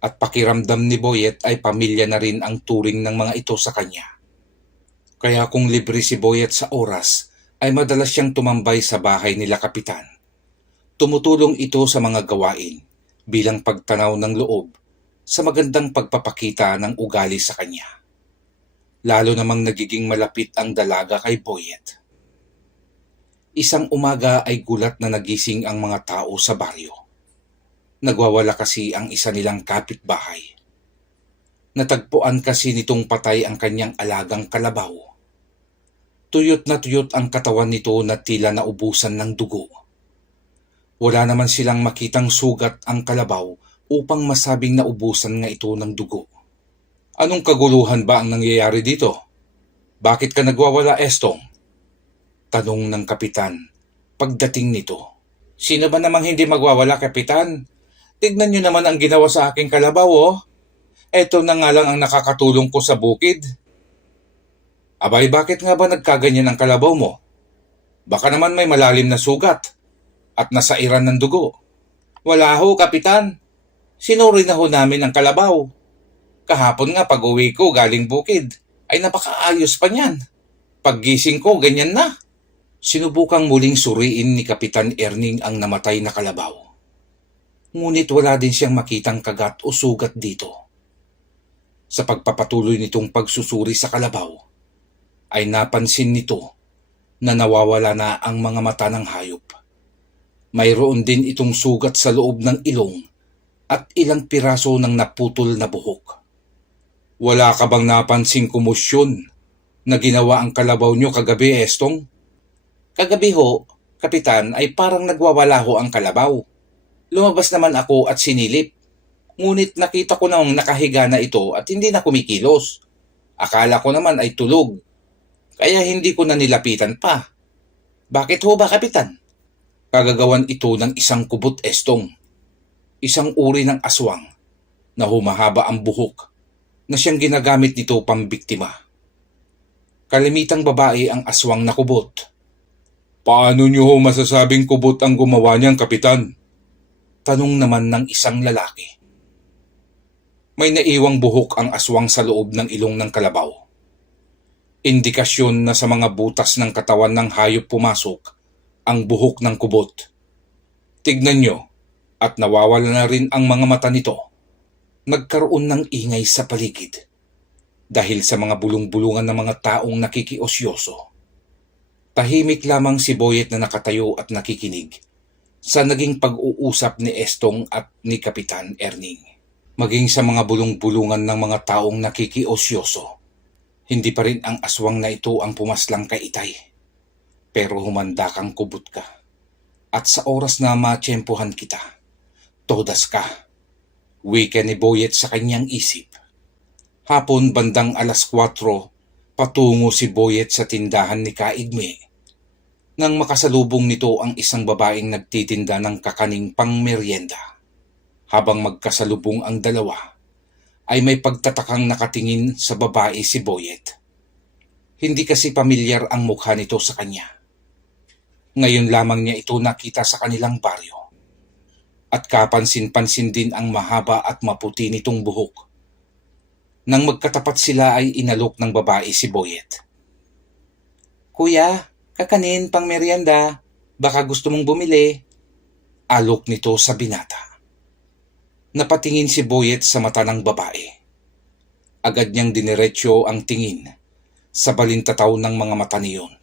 at pakiramdam ni Boyet ay pamilya na rin ang turing ng mga ito sa kanya. Kaya kung libre si Boyet sa oras, ay madalas siyang tumambay sa bahay nila Kapitan. Tumutulong ito sa mga gawain bilang pagtanaw ng loob sa magandang pagpapakita ng ugali sa kanya. Lalo namang nagiging malapit ang dalaga kay Boyet. Isang umaga ay gulat na nagising ang mga tao sa baryo. Nagwawala kasi ang isa nilang kapitbahay. Natagpuan kasi nitong patay ang kanyang alagang kalabaw. Tuyot na tuyot ang katawan nito na tila naubusan ng dugo. Wala naman silang makitang sugat ang kalabaw upang masabing naubusan nga ito ng dugo. Anong kaguluhan ba ang nangyayari dito? Bakit ka nagwawala, Estong? Tanong ng kapitan pagdating nito. Sino ba namang hindi magwawala, Kapitan? Tignan niyo naman ang ginawa sa aking kalabaw, oh. Eto na nga lang ang nakakatulong ko sa bukid. Abay, bakit nga ba nagkaganyan ang kalabaw mo? Baka naman may malalim na sugat at nasairan ng dugo. Wala ho, Kapitan. Sinuri na ho namin ang kalabaw. Kahapon nga pag-uwi ko galing bukid ay napakaayos pa niyan. Paggising ko, ganyan na. Sinubukang muling suriin ni Kapitan Erning ang namatay na kalabaw. Ngunit wala din siyang makitang kagat o sugat dito. Sa pagpapatuloy nitong pagsusuri sa kalabaw, ay napansin nito na nawawala na ang mga mata ng hayop. Mayroon din itong sugat sa loob ng ilong at ilang piraso ng naputol na buhok. Wala ka bang napansing komosyon na ginawa ang kalabaw nyo kagabi, Estong? Kagabi ho, Kapitan, ay parang nagwawala ho ang kalabaw. Lumabas naman ako at sinilip. Ngunit nakita ko nang nakahiga na ito at hindi na kumikilos. Akala ko naman ay tulog. Kaya hindi ko na nilapitan pa. Bakit ho ba, Kapitan? Kagagawan ito ng isang kubot, Estong. Isang uri ng aswang na humahaba ang buhok na siyang ginagamit nito pambiktima. Kalimitang babae ang aswang na kubot. Paano niyo ho masasabing kubot ang gumawa niyang, Kapitan? Tanong naman ng isang lalaki. May naiwang buhok ang aswang sa loob ng ilong ng kalabaw. Indikasyon na sa mga butas ng katawan ng hayop pumasok ang buhok ng kubot. Tignan niyo, at nawawala na rin ang mga mata nito. Nagkaroon ng ingay sa paligid dahil sa mga bulong-bulungan ng mga taong nakikiosyoso. Tahimik lamang si Boyet na nakatayo at nakikinig sa naging pag-uusap ni Estong at ni Kapitan Erning. Maging sa mga bulong-bulungan ng mga taong nakikiosyoso, hindi pa rin ang aswang na ito ang pumaslang kay Itay. Pero humanda kang kubot ka. At sa oras na matsyempohan kita, todas ka. Wika ni Boyet sa kanyang isip. Hapon bandang 4:00, patungo si Boyet sa tindahan ni Kaigme. Nang makasalubong nito ang isang babaeng nagtitinda ng kakaning pangmeryenda. Habang magkasalubong ang dalawa, ay may pagtatakang nakatingin sa babae si Boyet. Hindi kasi pamilyar ang mukha nito sa kanya. Ngayon lamang niya ito nakita sa kanilang baryo. At kapansin-pansin din ang mahaba at maputi nitong buhok. Nang magkatapat sila ay inalok ng babae si Boyet. Kuya, kakanin pang merienda. Baka gusto mong bumili. Alok nito sa binata. Napatingin si Boyet sa mata ng babae. Agad niyang diniretso ang tingin sa balintataw ng mga mata niyon.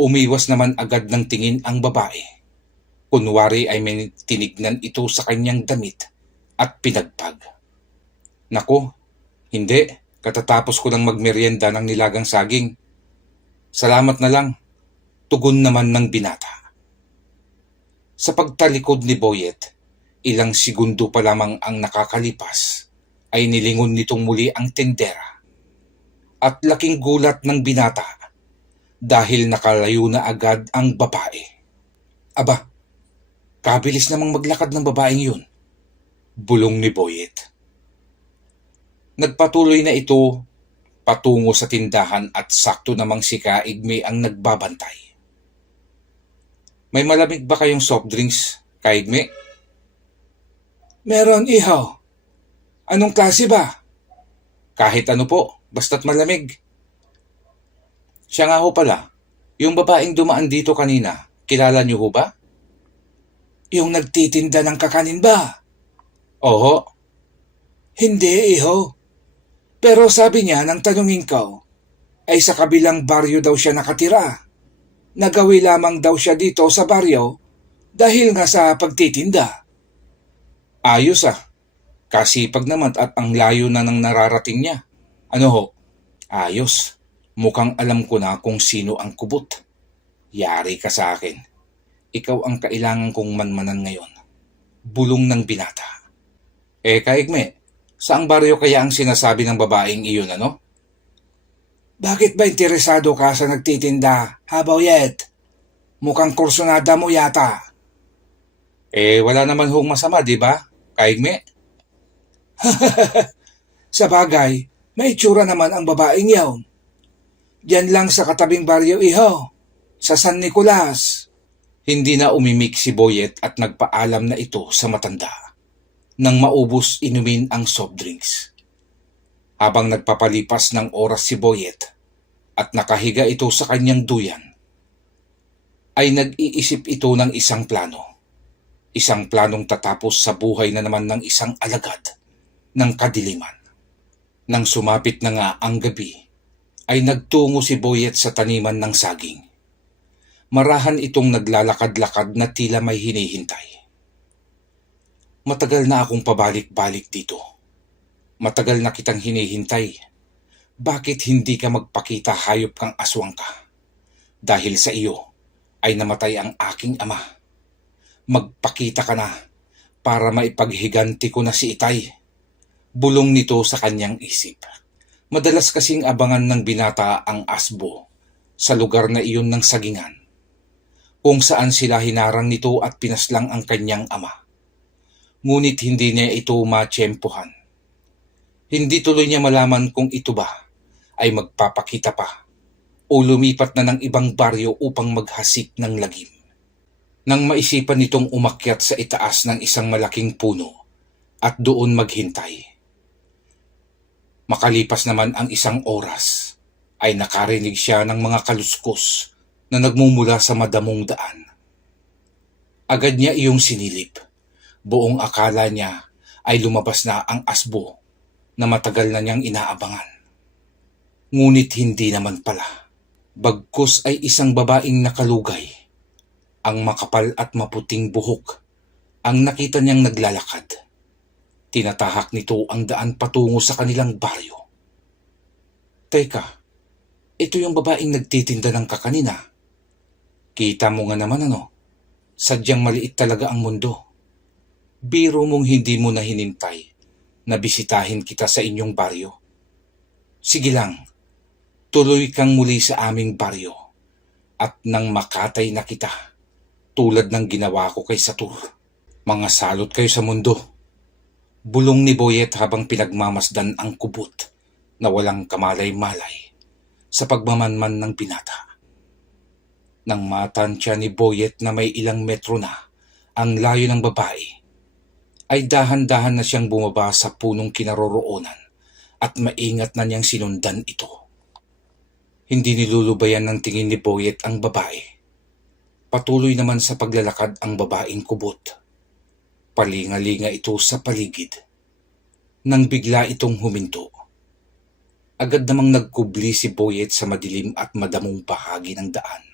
Umiwas naman agad ng tingin ang babae. Kunwari ay may tinignan ito sa kanyang damit at pinagpag. Nako, hindi. Katatapos ko lang magmerienda ng nilagang saging. Salamat na lang. Tugon naman ng binata. Sa pagtalikod ni Boyet, ilang segundo pa lamang ang nakakalipas ay nilingon nitong muli ang tendera. At laking gulat ng binata dahil nakalayo na agad ang babae. Aba, kabilis namang maglakad ng babaeng yun, bulong ni Boyet. Nagpatuloy na ito patungo sa tindahan at sakto namang si Kaigme ang nagbabantay. May malamig ba kayong soft drinks, Kaigme? Meron, ihaw. Anong klase ba? Kahit ano po, basta't malamig. Siya nga ho pala, yung babaeng dumaan dito kanina, kilala niyo ho ba? Yung nagtitinda ng kakanin ba? Oho. Hindi, iho. Pero sabi niya nang tanungin ko, ay sa kabilang baryo daw siya nakatira. Nagawi lamang daw siya dito sa baryo dahil nga sa pagtitinda. Ayos ah. Kasipag naman at ang layo na ng nararating niya. Ano ho? Ayos. Mukhang alam ko na kung sino ang kubot. Yari ka sa akin. Ikaw ang kailangan kong manmanan ngayon. Bulong ng binata. Kaigme, saang baryo kaya ang sinasabi ng babaeng iyon, ano? Bakit ba interesado ka sa nagtitinda, ha, Boyet? Mukhang kursunada mo yata. Wala naman hong masama, di ba, Kaigme? Sa bagay, may itsura naman ang babaeng yawn. Diyan lang sa katabing baryo, iho. Sa San Nicolas. Hindi na umimik si Boyet at nagpaalam na ito sa matanda. Nang maubos inumin ang soft drinks. Habang nagpapalipas ng oras si Boyet at nakahiga ito sa kanyang duyan, ay nag-iisip ito ng isang plano. Isang planong tatapos sa buhay na naman ng isang alagad ng kadiliman. Nang sumapit na nga ang gabi, ay nagtungo si Boyet sa taniman ng saging. Marahan itong naglalakad-lakad na tila may hinihintay. Matagal na akong pabalik-balik dito. Matagal na kitang hinihintay. Bakit hindi ka magpakita, hayop kang aswang ka? Dahil sa iyo ay namatay ang aking ama. Magpakita ka na para maipaghiganti ko na si Itay. Bulong nito sa kanyang isip. Madalas kasing abangan ng binata ang asbo sa lugar na iyon ng sagingan, kung saan sila hinarang nito at pinaslang ang kanyang ama. Ngunit hindi niya ito matsyempohan. Hindi tuloy niya malaman kung ito ba ay magpapakita pa o lumipat na ng ibang baryo upang maghasik ng lagim. Nang maisipan nitong umakyat sa itaas ng isang malaking puno at doon maghintay. Makalipas naman ang isang oras, ay nakarinig siya ng mga kaluskos na nagmumula sa madamong daan. Agad niya iyong sinilip. Buong akala niya ay lumabas na ang asbo na matagal na niyang inaabangan. Ngunit hindi naman pala. Bagkus ay isang babaeng nakalugay. Ang makapal at maputing buhok ang nakita niyang naglalakad. Tinatahak nito ang daan patungo sa kanilang baryo. Teka, ito yung babaeng nagtitinda ng kakanina. Kita mo nga naman ano, sadyang maliit talaga ang mundo. Biro mong hindi mo na hinintay na bisitahin kita sa inyong baryo. Sige lang, tuloy kang muli sa aming baryo at nang makatay na kita tulad ng ginawa ko kay Satur. Mga salot kayo sa mundo. Bulong ni Boyet habang pinagmamasdan ang kubot na walang kamalay-malay sa pagmamanman ng binata. Nang matansya ni Boyet na may ilang metro na ang layo ng babae, ay dahan-dahan na siyang bumaba sa punong kinaroroonan at maingat na niyang sinundan ito. Hindi nilulubayan ng tingin ni Boyet ang babae. Patuloy naman sa paglalakad ang babaeng kubot. Palinga-linga ito sa paligid. Nang bigla itong huminto, agad namang nagkubli si Boyet sa madilim at madamong bahagi ng daan.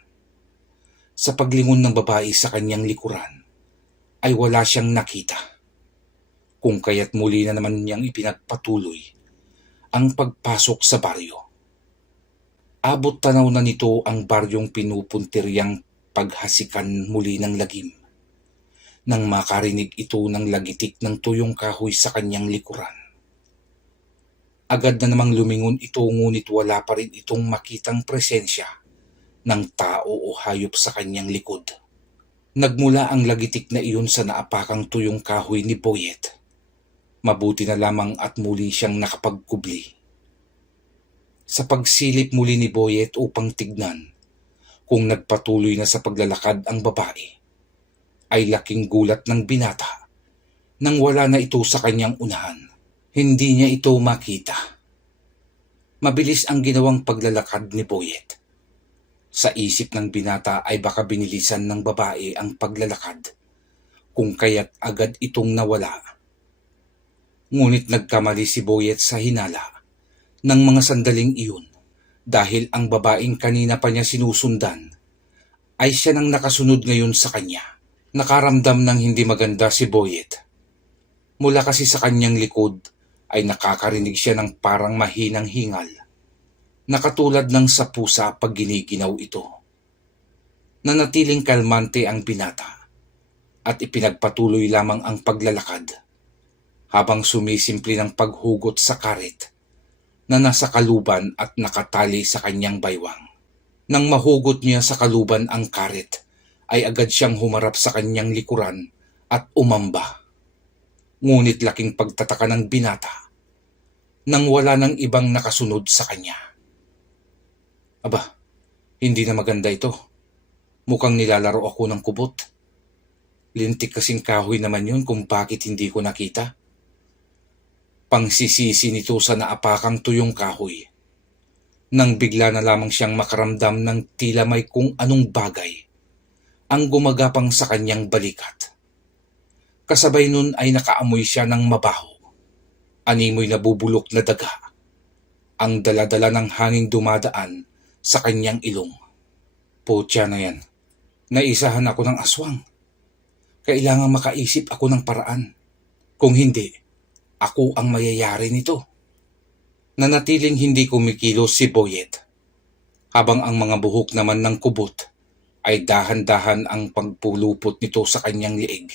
Sa paglingon ng babae sa kanyang likuran, ay wala siyang nakita. Kung kaya't muli na naman niyang ipinagpatuloy ang pagpasok sa baryo. Abot tanaw na nito ang baryong pinupuntiryang paghasikan muli ng lagim. nang makarinig ito ng lagitik ng tuyong kahoy sa kanyang likuran. Agad na namang lumingon ito ngunit wala pa rin itong makitang presensya ng tao o hayop sa kanyang likod. Nagmula ang lagitik na iyon sa naapakang tuyong kahoy ni Boyet. Mabuti na lamang at muli siyang nakapagkubli. Sa pagsilip muli ni Boyet upang tignan kung nagpatuloy na sa paglalakad ang babae, ay laking gulat ng binata nang wala na ito sa kanyang unahan. Hindi niya ito makita. Mabilis ang ginawang paglalakad ni Boyet. Sa isip ng binata ay baka binilisan ng babae ang paglalakad, kung kaya't agad itong nawala. Ngunit nagkamali si Boyet sa hinala ng mga sandaling iyon dahil ang babaeng kanina pa niya sinusundan ay siya nang nakasunod ngayon sa kanya. Nakaramdam ng hindi maganda si Boyet. Mula kasi sa kanyang likod ay nakakarinig siya ng parang mahinang hingal, na katulad ng sa pusa pag giniginaw ito. Nanatiling kalmante ang binata at ipinagpatuloy lamang ang paglalakad habang sumisimple ng paghugot sa karet na nasa kaluban at nakatali sa kanyang baywang. Nang mahugot niya sa kaluban ang karet, ay agad siyang humarap sa kanyang likuran at umamba. Ngunit laking pagtataka ng binata nang wala ng ibang nakasunod sa kanya. Aba, hindi na maganda ito. Mukhang nilalaro ako ng kubot. Lintik kasing kahoy naman yun kung bakit hindi ko nakita. Pangsisisi nito sa naapakang tuyong kahoy, nang bigla na lamang siyang makaramdam ng tila may kung anong bagay ang gumagapang sa kanyang balikat. Kasabay nun ay nakaamoy siya ng mabaho. Animoy na bubulok na daga ang daladala ng hanging dumadaan sa kanyang ilong. Putya na yan. Naisahan ako ng aswang. Kailangan makaisip ako ng paraan. Kung hindi, ako ang mayayari nito. Nanatiling hindi kumikilos si Boyet, habang ang mga buhok naman ng kubot ay dahan-dahan ang pagpulupot nito sa kanyang liig,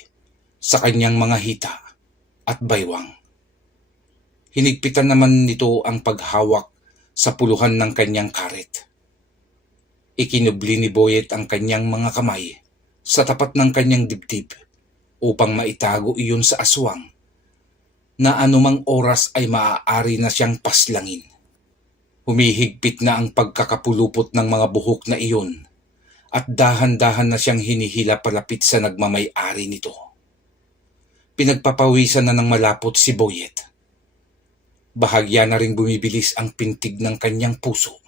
sa kanyang mga hita at baywang. Hinigpitan naman nito ang paghawak sa puluhan ng kanyang karet. Ikinubli ni Boyet ang kanyang mga kamay sa tapat ng kanyang dibdib upang maitago iyon sa aswang na anumang oras ay maaari na siyang paslangin. Humihigpit na ang pagkakapulupot ng mga buhok na iyon at dahan-dahan na siyang hinihila palapit sa nagmamay-ari nito. Pinagpapawisan na ng malapot si Boyet. Bahagya na ring bumibilis ang pintig ng kanyang puso,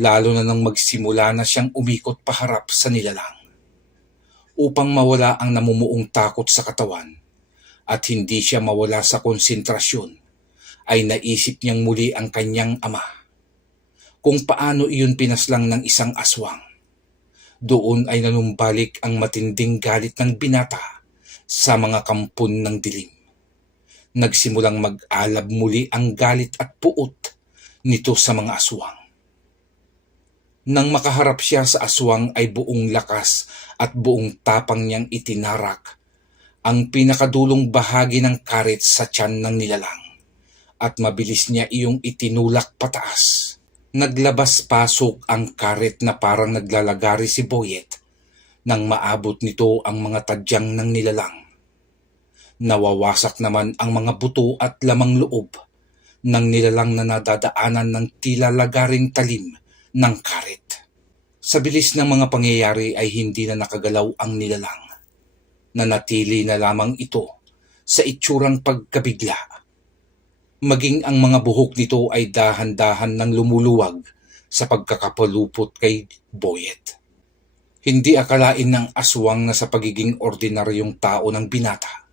lalo na nang magsimula na siyang umikot paharap sa nilalang. Upang mawala ang namumuong takot sa katawan at hindi siya mawala sa konsentrasyon, ay naisip niyang muli ang kanyang ama, kung paano iyon pinaslang ng isang aswang. Doon ay nanumbalik ang matinding galit ng binata sa mga kampon ng dilim. Nagsimulang mag-alab muli ang galit at puot nito sa mga aswang. Nang makaharap siya sa aswang ay buong lakas at buong tapang niyang itinarak ang pinakadulong bahagi ng karet sa tiyan ng nilalang at mabilis niya iyong itinulak pataas. Naglabas-pasok ang karet na parang naglalagari si Boyet nang maabot nito ang mga tadyang ng nilalang. Nawawasak naman ang mga buto at lamang loob ng nilalang na nadadaanan ng tila lagaring talim ng karet. Sa bilis ng mga pangyayari ay hindi na nakagalaw ang nilalang. Nanatili na lamang ito sa itsurang pagkabigla. Maging ang mga buhok nito ay dahan-dahan nang lumuluwag sa pagkakapalupot kay Boyet. Hindi akalain ng aswang na sa pagiging ordinaryong tao ng binata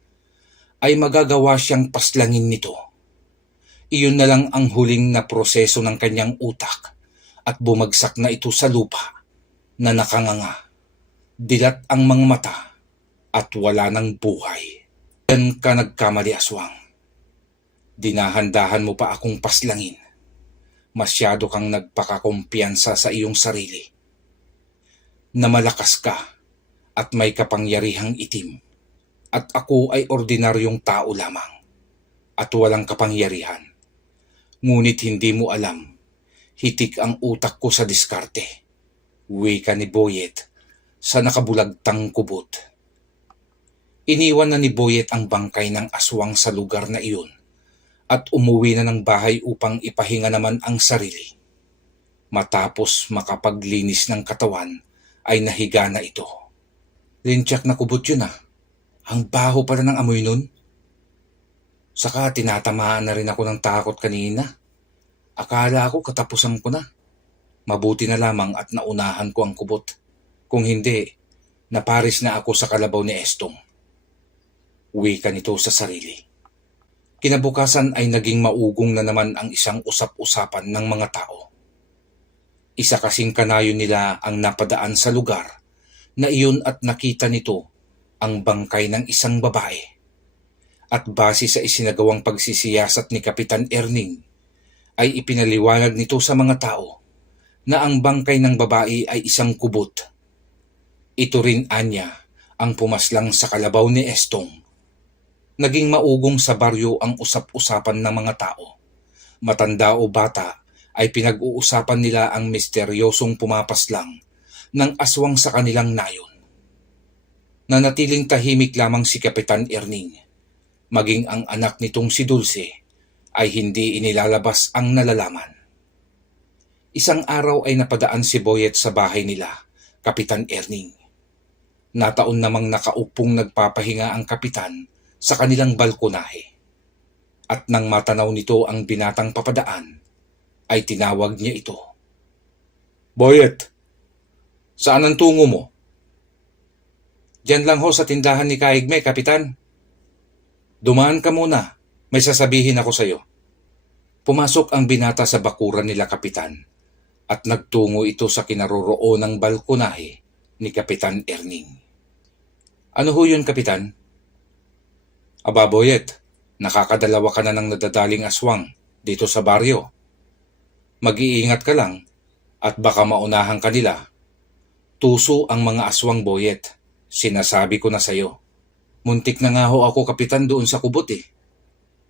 ay magagawa siyang paslangin nito. Iyon na lang ang huling na proseso ng kanyang utak at bumagsak na ito sa lupa na nakanganga. Dilat ang mga mata at wala ng buhay. Yan ka nagkamali, aswang. Dinahan-dahan mo pa akong paslangin. Masyado kang nagpakakumpiyansa sa iyong sarili. Na malakas ka at may kapangyarihang itim. at ako ay ordinaryong tao lamang at walang kapangyarihan. Ngunit hindi mo alam, hitik ang utak ko sa diskarte. Wika ni Boyet sa nakabulagtang kubot. Iniwan na ni Boyet ang bangkay ng aswang sa lugar na iyon at umuwi na ng bahay upang ipahinga naman ang sarili. Matapos makapaglinis ng katawan ay nahiga na ito. Lintiyak na kubot yun ah. Ang baho pala ng amoy nun. Saka tinatamaan na rin ako ng takot kanina. Akala ko katapusan ko na. Mabuti na lamang at naunahan ko ang kubot. Kung hindi, naparis na ako sa kalabaw ni Estong. Wika nito sa sarili. Kinabukasan ay naging maugong na naman ang isang usap-usapan ng mga tao. Isa kasing kanayon nila ang napadaan sa lugar na iyon at nakita nito ang bangkay ng isang babae. At base sa isinagawang pagsisiyasat ni Kapitan Erning, ay ipinaliwanag nito sa mga tao na ang bangkay ng babae ay isang kubot. Ito rin anya ang pumaslang sa kalabaw ni Estong. Naging maugong sa baryo ang usap-usapan ng mga tao. Matanda o bata ay pinag-uusapan nila ang misteryosong pumapaslang ng aswang sa kanilang nayon. Nanatiling tahimik lamang si Kapitan Erning. Maging ang anak nitong si Dulce ay hindi inilalabas ang nalalaman. Isang araw ay napadaan si Boyet sa bahay nila, Kapitan Erning. Nataon namang nakaupong nagpapahinga ang kapitan sa kanilang balkonahe. At nang matanaw nito ang binatang papadaan, ay tinawag niya ito. Boyet, saan ang tungo mo? Diyan lang ho sa tindahan ni Kaigme, Kapitan. Dumaan ka muna, may sasabihin ako sa'yo. Pumasok ang binata sa bakuran nila Kapitan at nagtungo ito sa kinaroroon ng balkonahe ni Kapitan Erning. Ano ho yun, Kapitan? Aba, Boyet, nakakadalawa ka na ng nadadaling aswang dito sa baryo. Mag-iingat ka lang at baka maunahan ka nila. Tuso ang mga aswang, Boyet. Sinasabi ko na sa'yo. Muntik na nga ho ako, Kapitan, doon sa kubot eh.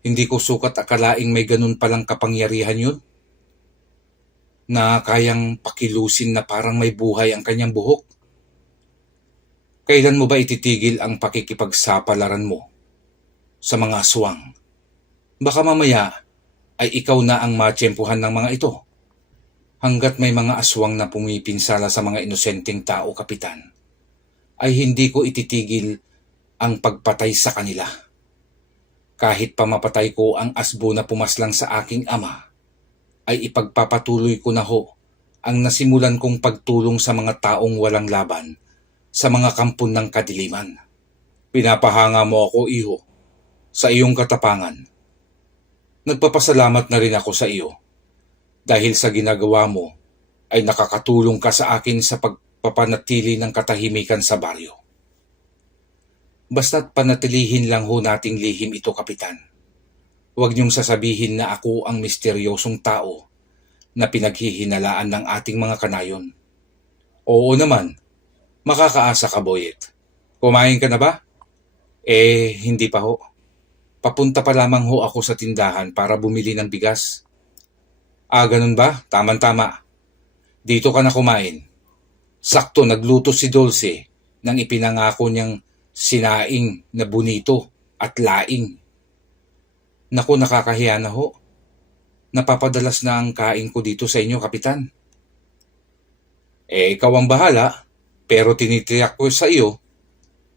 Hindi ko sukat akalaing may ganun palang kapangyarihan yun. Na kayang pakilusin na parang may buhay ang kanyang buhok. Kailan mo ba ititigil ang pakikipagsapalaran mo sa mga aswang? Baka mamaya ay ikaw na ang matsyempuhan ng mga ito. Hanggat may mga aswang na pumipinsala sa mga inosenteng tao, Kapitan, ay hindi ko ititigil ang pagpatay sa kanila. Kahit pa mapatay ko ang asbo na pumaslang sa aking ama, ay ipagpapatuloy ko na ho ang nasimulan kong pagtulong sa mga taong walang laban sa mga kampon ng kadiliman. Pinapahanga mo ako, iho, sa iyong katapangan. Nagpapasalamat na rin ako sa iyo dahil sa ginagawa mo ay nakakatulong ka sa akin sa pagpapanatili ng katahimikan sa baryo. Basta't panatilihin lang ho nating lihim ito, Kapitan. Huwag niyong sasabihin na ako ang misteryosong tao na pinaghihinalaan ng ating mga kanayon. Oo naman, makakaasa ka, Boyet. Kumain ka na ba? Hindi pa ho. Papunta pa lamang ho ako sa tindahan para bumili ng bigas. Ganun ba? Tama-tama. Dito ka na kumain. Sakto nagluto si Dulce nang ipinangako niyang sinaing na bonito at laing. Naku, nakakahiya na ho. Napapadalas na ang kain ko dito sa inyo, Kapitan. Ikaw ang bahala, pero tinitiyak ko sa iyo,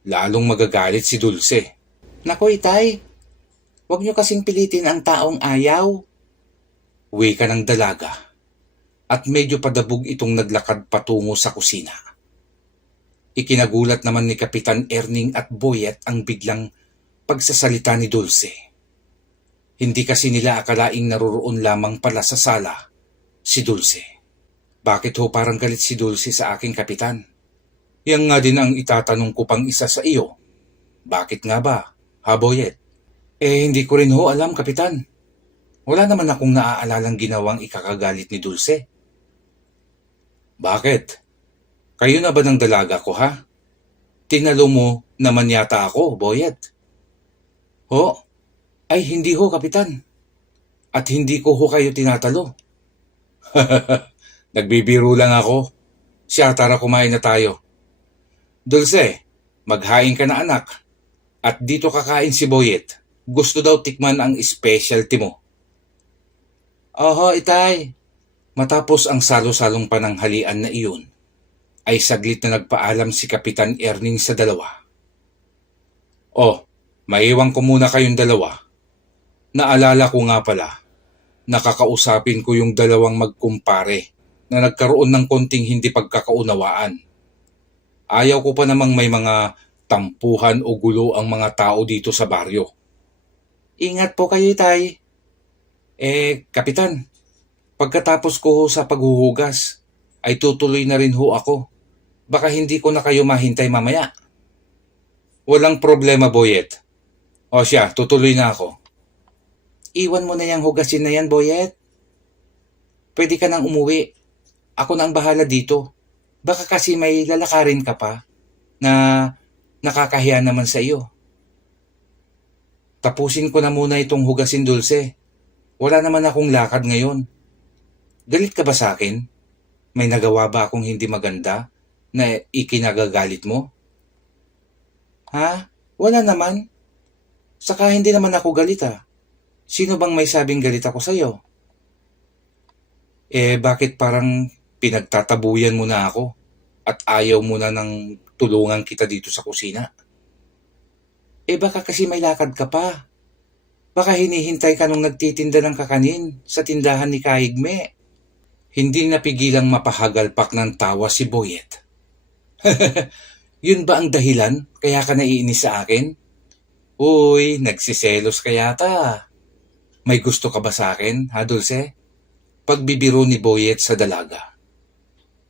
lalong magagalit si Dulce. Naku, Itay, huwag niyo kasing pilitin ang taong ayaw. Wika ng dalaga, at medyo padabog itong naglakad patungo sa kusina. Ikinagulat naman ni Kapitan Erning at Boyet ang biglang pagsasalita ni Dulce. Hindi kasi nila akalaing naroroon lamang pala sa sala si Dulce. Bakit ho parang galit si Dulce sa aking Kapitan? Yan nga din ang itatanong ko pang isa sa iyo. Bakit nga ba, ha Boyet? Hindi ko rin ho alam, Kapitan. Wala naman akong naaalalang ginawang ikakagalit ni Dulce. Bakit? Kayo na ba ng dalaga ko, ha? Tinalo mo naman yata ako, Boyet. Ho? Ay hindi ho, Kapitan. At hindi ko ho kayo tinatalo. Nagbibiro lang ako. Siya, tara kumain na tayo. Dulce, maghain ka na anak. At dito kakain si Boyet. Gusto daw tikman ang specialty mo. Oho, itay. Matapos ang salo-salong pananghalian na iyon, ay saglit na nagpaalam si Kapitan Erning sa dalawa. Oh, maiwan ko muna kayong dalawa. Naalala ko nga pala, nakakausapin ko yung dalawang magkumpare na nagkaroon ng konting hindi pagkakaunawaan. Ayaw ko pa namang may mga tampuhan o gulo ang mga tao dito sa baryo. Ingat po kayo, Tay. Kapitan, pagkatapos ko ho sa paghuhugas, ay tutuloy na rin ho ako. Baka hindi ko na kayo mahintay mamaya. Walang problema, Boyet. O siya, tutuloy na ako. Iwan mo na yung hugasin na yan, Boyet. Pwede ka nang umuwi. Ako na ang bahala dito. Baka kasi may lalakarin ka pa na nakakahiya naman sa iyo. Tapusin ko na muna itong hugasin, Dulce. Wala naman akong lakad ngayon. Galit ka ba sa akin? May nagawa ba akong hindi maganda na ikinagagalit mo? Ha? Wala naman. Saka hindi naman ako galit ah. Sino bang may sabing galit ako sa'yo? Bakit parang pinagtatabuyan mo na ako at ayaw mo na ng tulungan kita dito sa kusina? Baka kasi may lakad ka pa. Baka hinihintay ka nung nagtitinda ng kakanin sa tindahan ni Kaigme. Hindi napigilang mapahagalpak ng tawa si Boyet. Yun ba ang dahilan kaya ka naiinis sa akin? Uy, nagsiselos ka yata. May gusto ka ba sa akin, ha Dulce? Pagbibiro ni Boyet sa dalaga.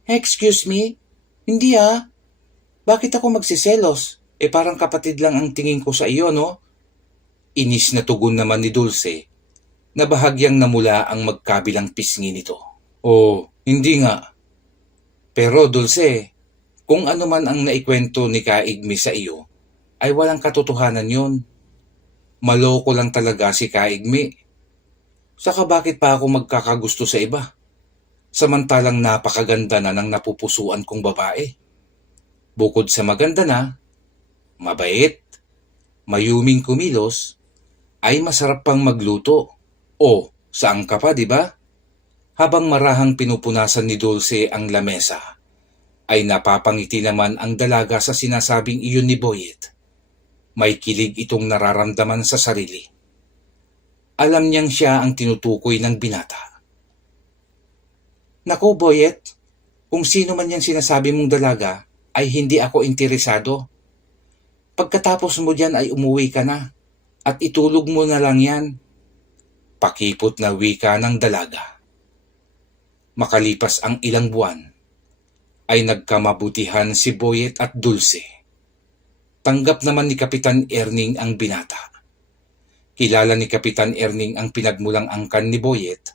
Excuse me? Hindi ah. Bakit ako magsiselos? Parang kapatid lang ang tingin ko sa iyo, no? Inis na tugon naman ni Dulce na bahagyang namula ang magkabilang pisngi nito. Oh, hindi nga. Pero Dulce, kung ano man ang naikwento ni Kaigme sa iyo, ay walang katotohanan yun. Maloko lang talaga si Kaigme. Saka bakit pa ako magkakagusto sa iba? Samantalang napakaganda na ng napupusuan kong babae. Bukod sa maganda na, mabait, mayuming kumilos, ay masarap pang magluto. O, saan ka pa, di ba? Habang marahang pinupunasan ni Dulce ang lamesa, ay napapangiti naman ang dalaga sa sinasabing iyon ni Boyet. May kilig itong nararamdaman sa sarili. Alam niyang siya ang tinutukoy ng binata. Naku, Boyet, kung sino man yung sinasabi mong dalaga, ay hindi ako interesado. Pagkatapos mo dyan ay umuwi ka na at itulog mo na lang yan. Pakipot na wika ng dalaga. Makalipas ang ilang buwan, ay nagkamabutihan si Boyet at Dulce. Tanggap naman ni Kapitan Erning ang binata. Kilala ni Kapitan Erning ang pinagmulang angkan ni Boyet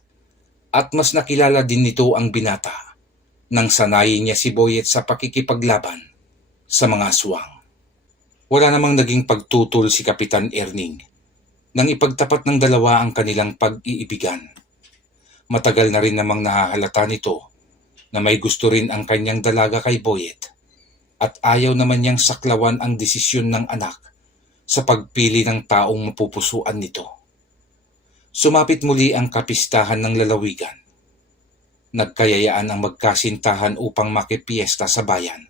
at mas nakilala din nito ang binata nang sanayin niya si Boyet sa pakikipaglaban sa mga aswang. Wala namang naging pagtutol si Kapitan Erning nang ipagtapat ng dalawa ang kanilang pag-iibigan. Matagal na rin namang nahahalata nito na may gusto rin ang kanyang dalaga kay Boyet at ayaw naman niyang saklawan ang desisyon ng anak sa pagpili ng taong mapupusuan nito. Sumapit muli ang kapistahan ng lalawigan. Nagkayayaan ang magkasintahan upang makipiesta sa bayan.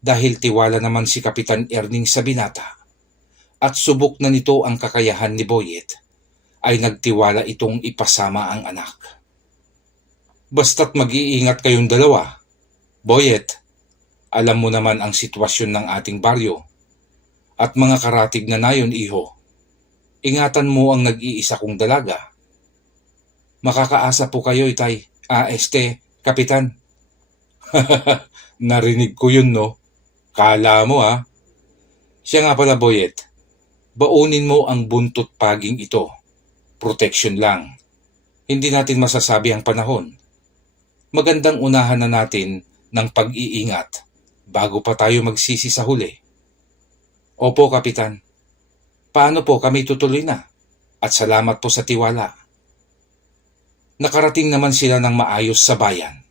Dahil tiwala naman si Kapitan Erning sa binata at subok na nito ang kakayahan ni Boyet, ay nagtiwala itong ipasama ang anak. Basta't mag-iingat kayong dalawa. Boyet, alam mo naman ang sitwasyon ng ating baryo at mga karatig na nayon, iho. Ingatan mo ang nag-iisa kong dalaga. Makakaasa po kayo, itay. Kapitan. Narinig ko yun, no? Kala mo, ha? Siya nga pala, Boyet. Baunin mo ang buntot paging ito. Protection lang. Hindi natin masasabi ang panahon. Magandang unahan na natin ng pag-iingat bago pa tayo magsisi sa huli. Opo, Kapitan. Paano po kami tutuloy na? At salamat po sa tiwala. Nakarating naman sila ng maayos sa bayan.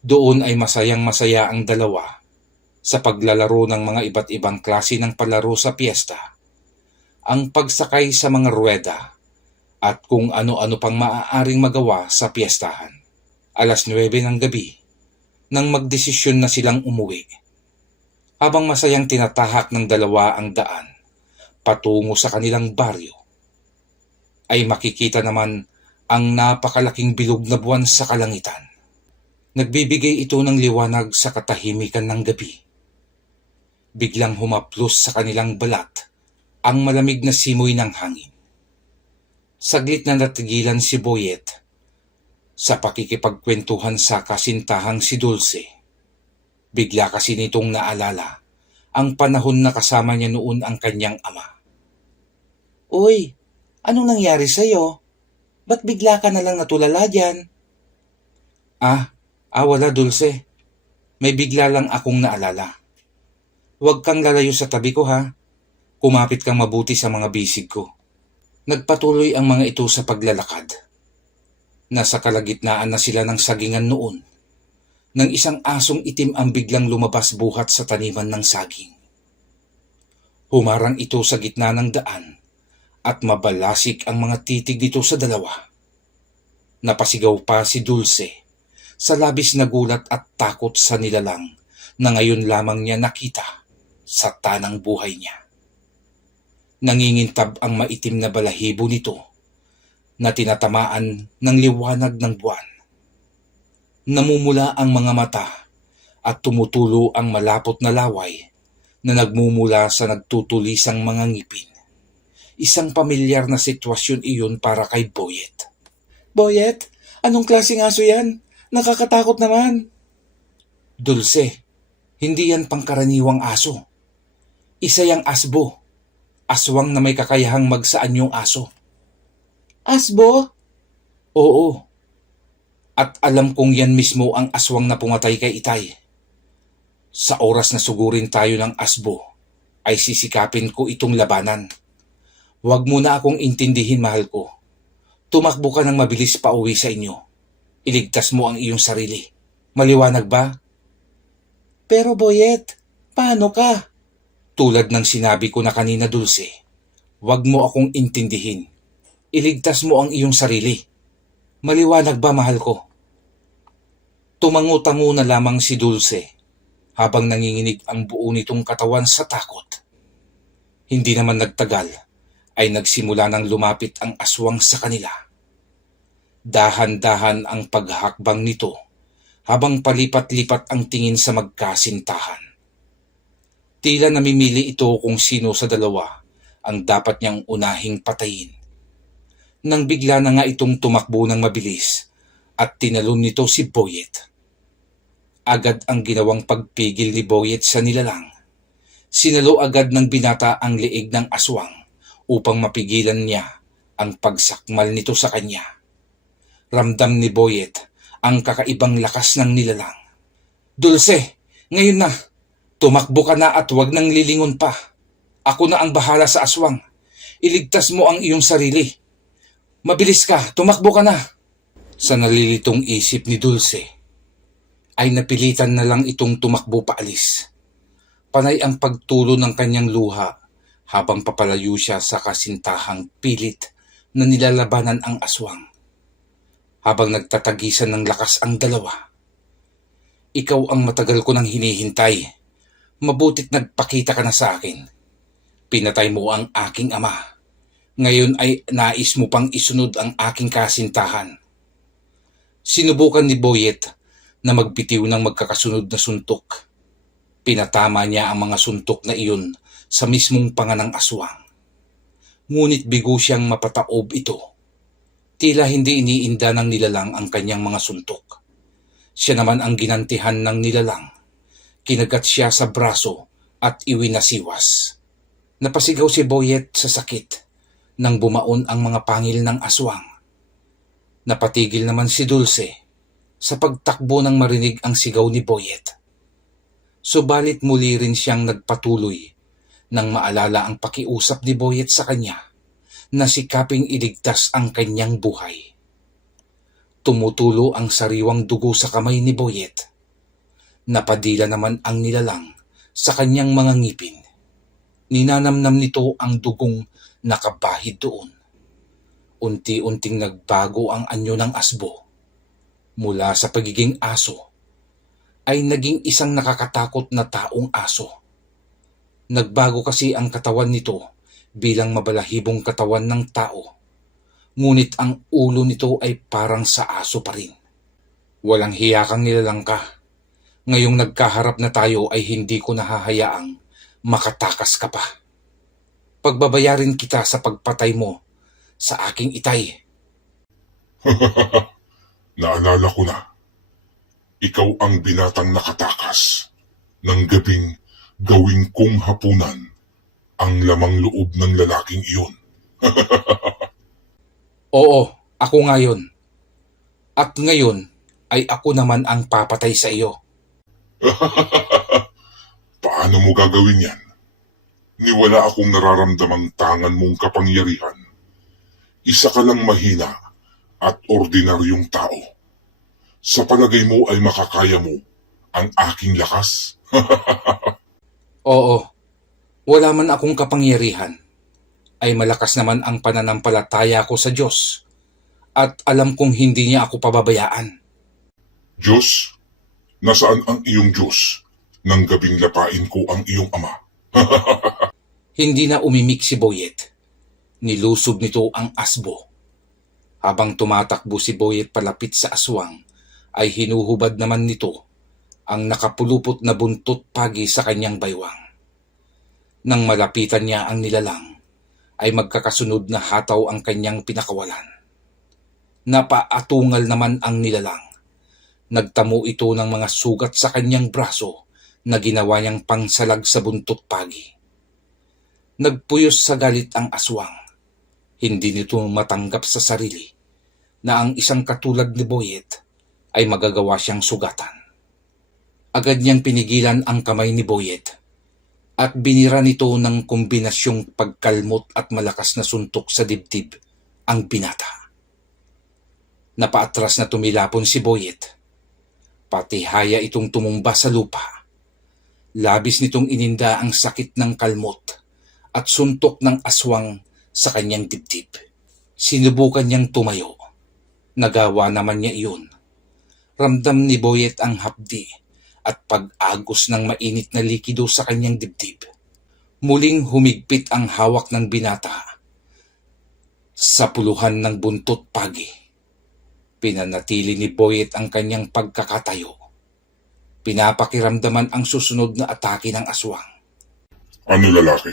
Doon ay masayang-masaya ang dalawa sa paglalaro ng mga iba't ibang klase ng palaro sa piyesta, ang pagsakay sa mga ruweda, at kung ano-ano pang maaaring magawa sa piyestahan. 9:00 ng gabi, nang magdesisyon na silang umuwi. Habang masayang tinatahak ng dalawa ang daan patungo sa kanilang baryo, ay makikita naman ang napakalaking bilog na buwan sa kalangitan. Nagbibigay ito ng liwanag sa katahimikan ng gabi. Biglang humaplos sa kanilang balat ang malamig na simoy ng hangin. Saglit na natigilan si Boyet sa pakikipagkwentuhan sa kasintahang si Dulce. Bigla kasi nitong naalala ang panahon na kasama niya noon ang kanyang ama. Uy, anong nangyari sa'yo? Ba't bigla ka na lang natulala dyan? Wala Dulce. May bigla lang akong naalala. Huwag kang lalayo sa tabi ko ha. Kumapit kang mabuti sa mga bisig ko. Nagpatuloy ang mga ito sa paglalakad. Nasa kalagitnaan na sila ng sagingan noon, nang isang asong itim ang biglang lumabas buhat sa taniman ng saging. Humarang ito sa gitna ng daan at mabalasik ang mga titig nito sa dalawa. Napasigaw pa si Dulce sa labis na gulat at takot sa nilalang na ngayon lamang niya nakita sa tanang buhay niya. Nangingintab ang maitim na balahibo nito na tinatamaan ng liwanag ng buwan. Namumula ang mga mata at tumutulo ang malapot na laway na nagmumula sa nagtutulisang mga ngipin. Isang pamilyar na sitwasyon iyon para kay Boyet. Boyet, anong klaseng aso yan? Nakakatakot naman. Dulce, hindi yan pangkaraniwang aso. Isa yang asbo. Aswang na may kakayahang magsaan yung aso. Asbo? Oo. At alam kong yan mismo ang aswang na pumatay kay Itay. Sa oras na sugurin tayo ng asbo, ay sisikapin ko itong labanan. Huwag mo na akong intindihin, mahal ko. Tumakbo ka ng mabilis pa uwi sa inyo. Iligtas mo ang iyong sarili. Maliwanag ba? Pero Boyet, paano ka? Tulad ng sinabi ko na kanina, Dulce, huwag mo akong intindihin. Iligtas mo ang iyong sarili. Maliwanag ba, mahal ko? Tumango-tango na lamang si Dulce habang nanginginig ang buo nitong katawan sa takot. Hindi naman nagtagal ay nagsimula nang lumapit ang aswang sa kanila. Dahan-dahan ang paghakbang nito habang palipat-lipat ang tingin sa magkasintahan. Tila namimili ito kung sino sa dalawa ang dapat niyang unahing patayin. Nang bigla na nga itong tumakbo ng mabilis at tinalon nito si Boyet. Agad ang ginawang pagpigil ni Boyet sa nilalang. Sinalo agad ng binata ang liig ng aswang upang mapigilan niya ang pagsakmal nito sa kanya. Ramdam ni Boyet ang kakaibang lakas ng nilalang. Dulce, ngayon na! Tumakbo ka na at huwag nang lilingon pa. Ako na ang bahala sa aswang. Iligtas mo ang iyong sarili. Mabilis ka, tumakbo ka na. Sa nalilitong isip ni Dulce, ay napilitan na lang itong tumakbo paalis. Panay ang pagtulo ng kanyang luha habang papalayo siya sa kasintahang pilit na nilalabanan ang aswang. Habang nagtatagisan ng lakas ang dalawa. Ikaw ang matagal ko nang hinihintay. Mabuti't nagpakita ka na sa akin. Pinatay mo ang aking ama. Ngayon ay nais mo pang isunod ang aking kasintahan. Sinubukan ni Boyet na magbitiw ng magkakasunod na suntok. Pinatama niya ang mga suntok na iyon sa mismong panga ng aswang. Ngunit bigo siyang mapataob ito. Tila hindi iniinda ng nilalang ang kanyang mga suntok. Siya naman ang ginantihan ng nilalang. Kinagat siya sa braso at iwinasiwas. Napasigaw si Boyet sa sakit nang bumaon ang mga pangil ng aswang. Napatigil naman si Dulce sa pagtakbo nang marinig ang sigaw ni Boyet. Subalit muli rin siyang nagpatuloy nang maalala ang pakiusap ni Boyet sa kanya na sikaping iligtas ang kanyang buhay. Tumutulo ang sariwang dugo sa kamay ni Boyet. Napadila naman ang nilalang sa kanyang mga ngipin. Ninanamnam nito ang dugong nakabahid doon. Unti-unting nagbago ang anyo ng asbo. Mula sa pagiging aso, ay naging isang nakakatakot na taong aso. Nagbago kasi ang katawan nito bilang mabalahibong katawan ng tao. Ngunit ang ulo nito ay parang sa aso pa rin. Walang hiya kang nilalang ka. Ngayong nagkaharap na tayo ay hindi ko nahahayaang makatakas ka pa. Pagbabayarin kita sa pagpatay mo sa aking itay. Naalala ko na. Ikaw ang binatang nakatakas ng gabing gawing kong hapunan ang lamang loob ng lalaking iyon. Oo, ako nga yun. At ngayon ay ako naman ang papatay sa iyo. Paano mo gagawin yan? Niwala akong nararamdamang tangan mong kapangyarihan. Isa ka lang mahina at ordinaryong tao. Sa palagay mo ay makakaya mo ang aking lakas? Oo, wala man akong kapangyarihan. Ay malakas naman ang pananampalataya ko sa Diyos. At alam kong hindi niya ako pababayaan. Diyos, nasaan ang iyong Diyos nang gabing lapain ko ang iyong ama? Hindi na umimik si Boyet. Nilusob nito ang asbo. Habang tumatakbo si Boyet palapit sa aswang, ay hinuhubad naman nito ang nakapulupot na buntot pagi sa kanyang baywang. Nang malapitan niya ang nilalang, ay magkakasunod na hataw ang kanyang pinakawalan. Napaatungal naman ang nilalang. Nagtamo ito ng mga sugat sa kanyang braso na ginawa niyang pangsalag sa buntot pagi. Nagpuyos sa galit ang aswang. Hindi nito matanggap sa sarili na ang isang katulad ni Boyet ay magagawa siyang sugatan. Agad niyang pinigilan ang kamay ni Boyet at binira nito ng kombinasyong pagkalmot at malakas na suntok sa dibdib ang binata. Napaatras na tumilapon si Boyet. Patihaya itong tumumba sa lupa. Labis nitong ininda ang sakit ng kalmot at suntok ng aswang sa kanyang dibdib. Sinubukan niyang tumayo. Nagawa naman niya iyon. Ramdam ni Boyet ang hapdi at pag-agos ng mainit na likido sa kanyang dibdib. Muling humigpit ang hawak ng binata sa puluhan ng buntot pagi. Pinanatili ni Boyet ang kanyang pagkakatayo. Pinapakiramdaman ang susunod na atake ng aswang. Ano lalaki?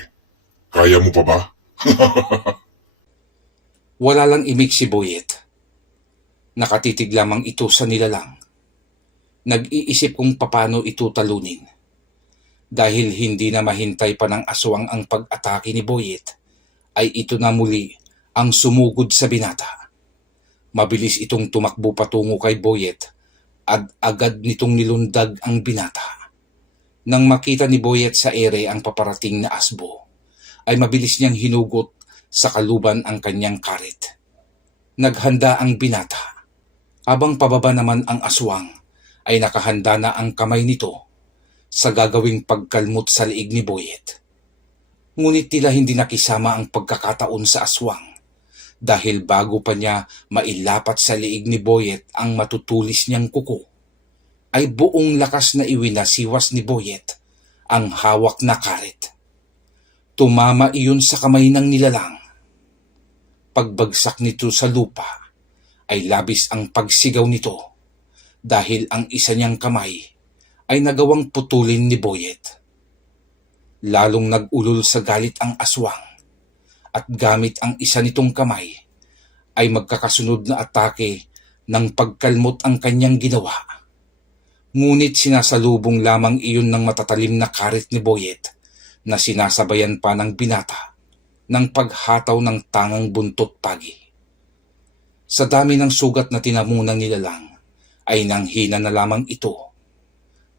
Kaya mo pa ba? Wala lang imik si Boyet. Nakatitig lamang ito sa nilalang. Nag-iisip kung paano ito talunin. Dahil hindi na mahintay pa ng aswang ang pag-atake ni Boyet, ay ito na muli ang sumugod sa binata. Mabilis itong tumakbo patungo kay Boyet at agad nitong nilundag ang binata. Nang makita ni Boyet sa ere ang paparating na asbo, ay mabilis niyang hinugot sa kaluban ang kanyang karit. Naghanda ang binata. Habang pababa naman ang aswang, ay nakahanda na ang kamay nito sa gagawing pagkalmot sa liig ni Boyet. Ngunit tila hindi nakisama ang pagkakataon sa aswang dahil bago pa niya mailapat sa liig ni Boyet ang matutulis niyang kuko, ay buong lakas na iwinasiwas ni Boyet ang hawak na karet. Tumama iyon sa kamay ng nilalang. Pagbagsak nito sa lupa, ay labis ang pagsigaw nito dahil ang isa niyang kamay ay nagawang putulin ni Boyet. Lalong nag-ulol sa galit ang aswang at gamit ang isa nitong kamay ay magkakasunod na atake ng pagkalmot ang kanyang ginawa. Ngunit sinasalubong lamang iyon ng matatalim na karit ni Boyet na sinasabayan pa ng binata ng paghataw ng tangang buntot pagi. Sa dami ng sugat na tinamunang nilalang, ay nanghina na lamang ito.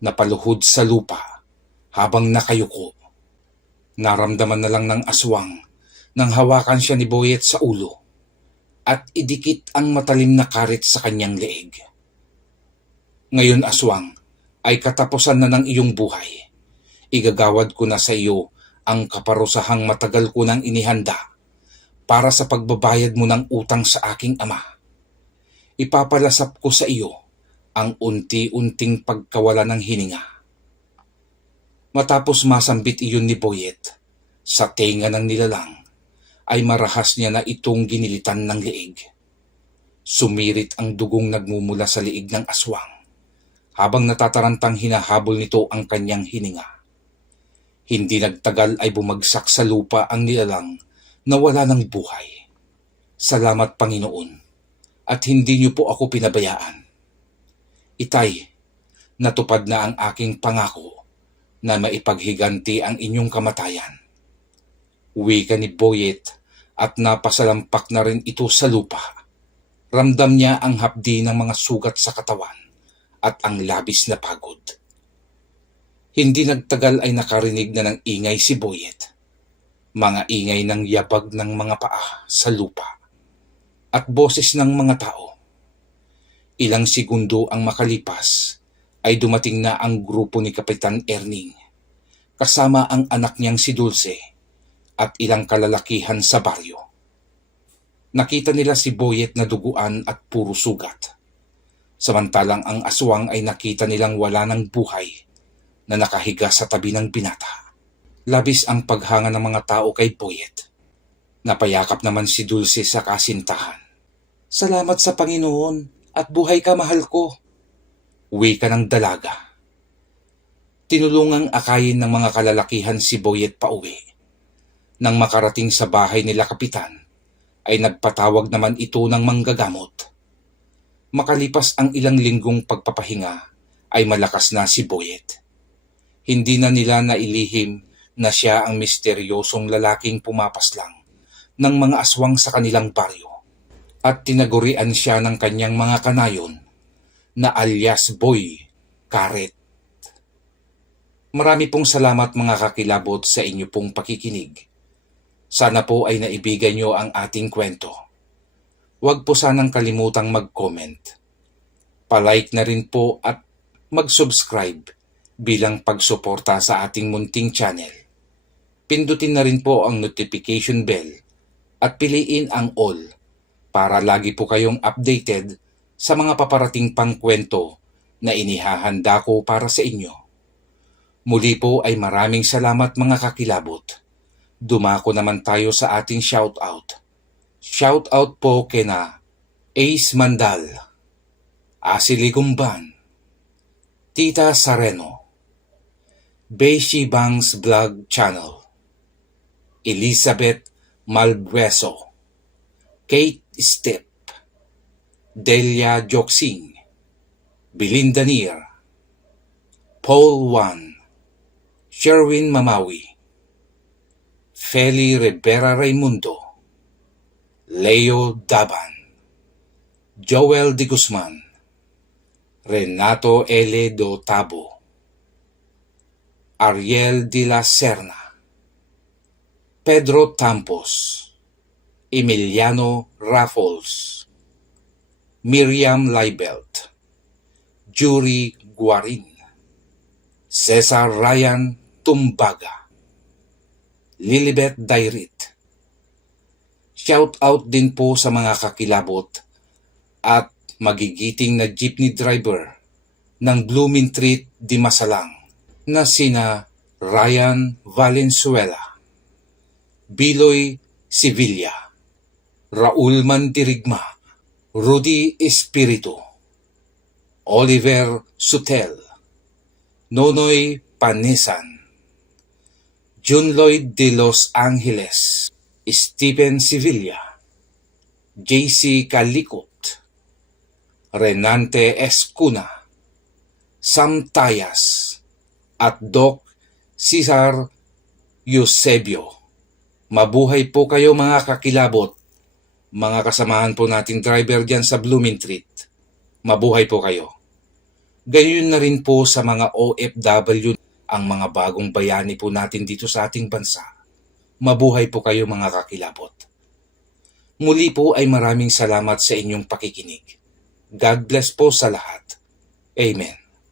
Napaluhod sa lupa Habang nakayuko, naramdaman na lang ng aswang nang hawakan siya ni Boyet sa ulo at idikit ang matalim na karit sa kanyang leeg. Ngayon, aswang, ay katapusan na ng iyong buhay. Igagawad ko na sa iyo ang kaparusahang matagal ko nang inihanda para sa pagbabayad mo ng utang sa aking ama. Ipapalasap ko sa iyo ang unti-unting pagkawala ng hininga. Matapos masambit iyon ni Boyet sa tenga ng nilalang, ay marahas niya na itong ginilitan ng leeg. Sumirit ang dugong nagmumula sa liig ng aswang habang natatarantang hinahabol nito ang kanyang hininga. Hindi nagtagal ay bumagsak sa lupa ang nilalang na wala ng buhay. Salamat, Panginoon, at hindi niyo po ako pinabayaan. Itay, natupad na ang aking pangako na maipaghiganti ang inyong kamatayan. Wika ni Boyet at napasalampak na rin ito sa lupa. Ramdam niya ang hapdi ng mga sugat sa katawan at ang labis na pagod. Hindi nagtagal ay nakarinig na ng ingay si Boyet. Mga ingay ng yabag ng mga paa sa lupa at boses ng mga tao. Ilang segundo ang makalipas ay dumating na ang grupo ni Kapitan Erning kasama ang anak niyang si Dulce at ilang kalalakihan sa baryo. Nakita nila si Boyet na duguan at puro sugat. Samantalang ang aswang ay nakita nilang wala ng buhay na nakahiga sa tabi ng binata. Labis ang paghanga ng mga tao kay Boyet. Napayakap naman si Dulce sa kasintahan. Salamat sa Panginoon at buhay ka, mahal ko. Wika ng dalaga. Tinulungang akayin ng mga kalalakihan si Boyet pauwi. Nang makarating sa bahay nila Kapitan, ay nagpatawag naman ito ng manggagamot. Makalipas ang ilang linggong pagpapahinga, ay malakas na si Boyet. Hindi na nila nailihim na siya ang misteryosong lalaking pumapaslang ng mga aswang sa kanilang baryo at tinagurian siya ng kanyang mga kanayon na alias Boy Karet. Marami pong salamat mga kakilabot sa inyo pong pakikinig. Sana po ay naibigan nyo ang ating kwento. Huwag po sanang kalimutang mag-comment. Palike na rin po at mag-subscribe bilang pagsuporta sa ating munting channel. Pindutin na rin po ang notification bell at piliin ang all para lagi po kayong updated sa mga paparating pang kwento na inihahanda ko para sa inyo. Muli po ay maraming salamat mga kakilabot. Dumako naman tayo sa ating shoutout. Shoutout po kina Ace Mandal, Asili Gumban, Tita Sareno, Beshi Bangs Vlog Channel, Elizabeth Malbueso, Kate Step, Delia Joksing, Belinda Nier, Paul Juan, Sherwin Mamawi, Feli Rivera Raimundo, Leo Daban, Joel de Guzman, Renato L. Dotabo, Ariel de la Serna, Pedro Tampos, Emiliano Raffles, Miriam Leibelt, Jury Guarin, Cesar Ryan Tumbaga, Lilibet Dairit. Shout out din po sa mga kakilabot at magigiting na jeepney driver ng Blooming Treat di Masalang na sina Ryan Valenzuela, Biloy Sevilla, Raul Mandirigma, Rudy Espiritu, Oliver Sutel, Nonoy Panesan, June Lloyd de Los Angeles, Stephen Sevilla, JC Calicot, Renante Escuna, Sam Tayas, at Doc Cesar Eusebio. Mabuhay po kayo mga kakilabot, mga kasamahan po nating driver dyan sa Blooming Treat. Mabuhay po kayo. Gayon na rin po sa mga OFW ang mga bagong bayani po natin dito sa ating bansa. Mabuhay po kayo mga kakilabot. Muli po ay maraming salamat sa inyong pakikinig. God bless po sa lahat. Amen.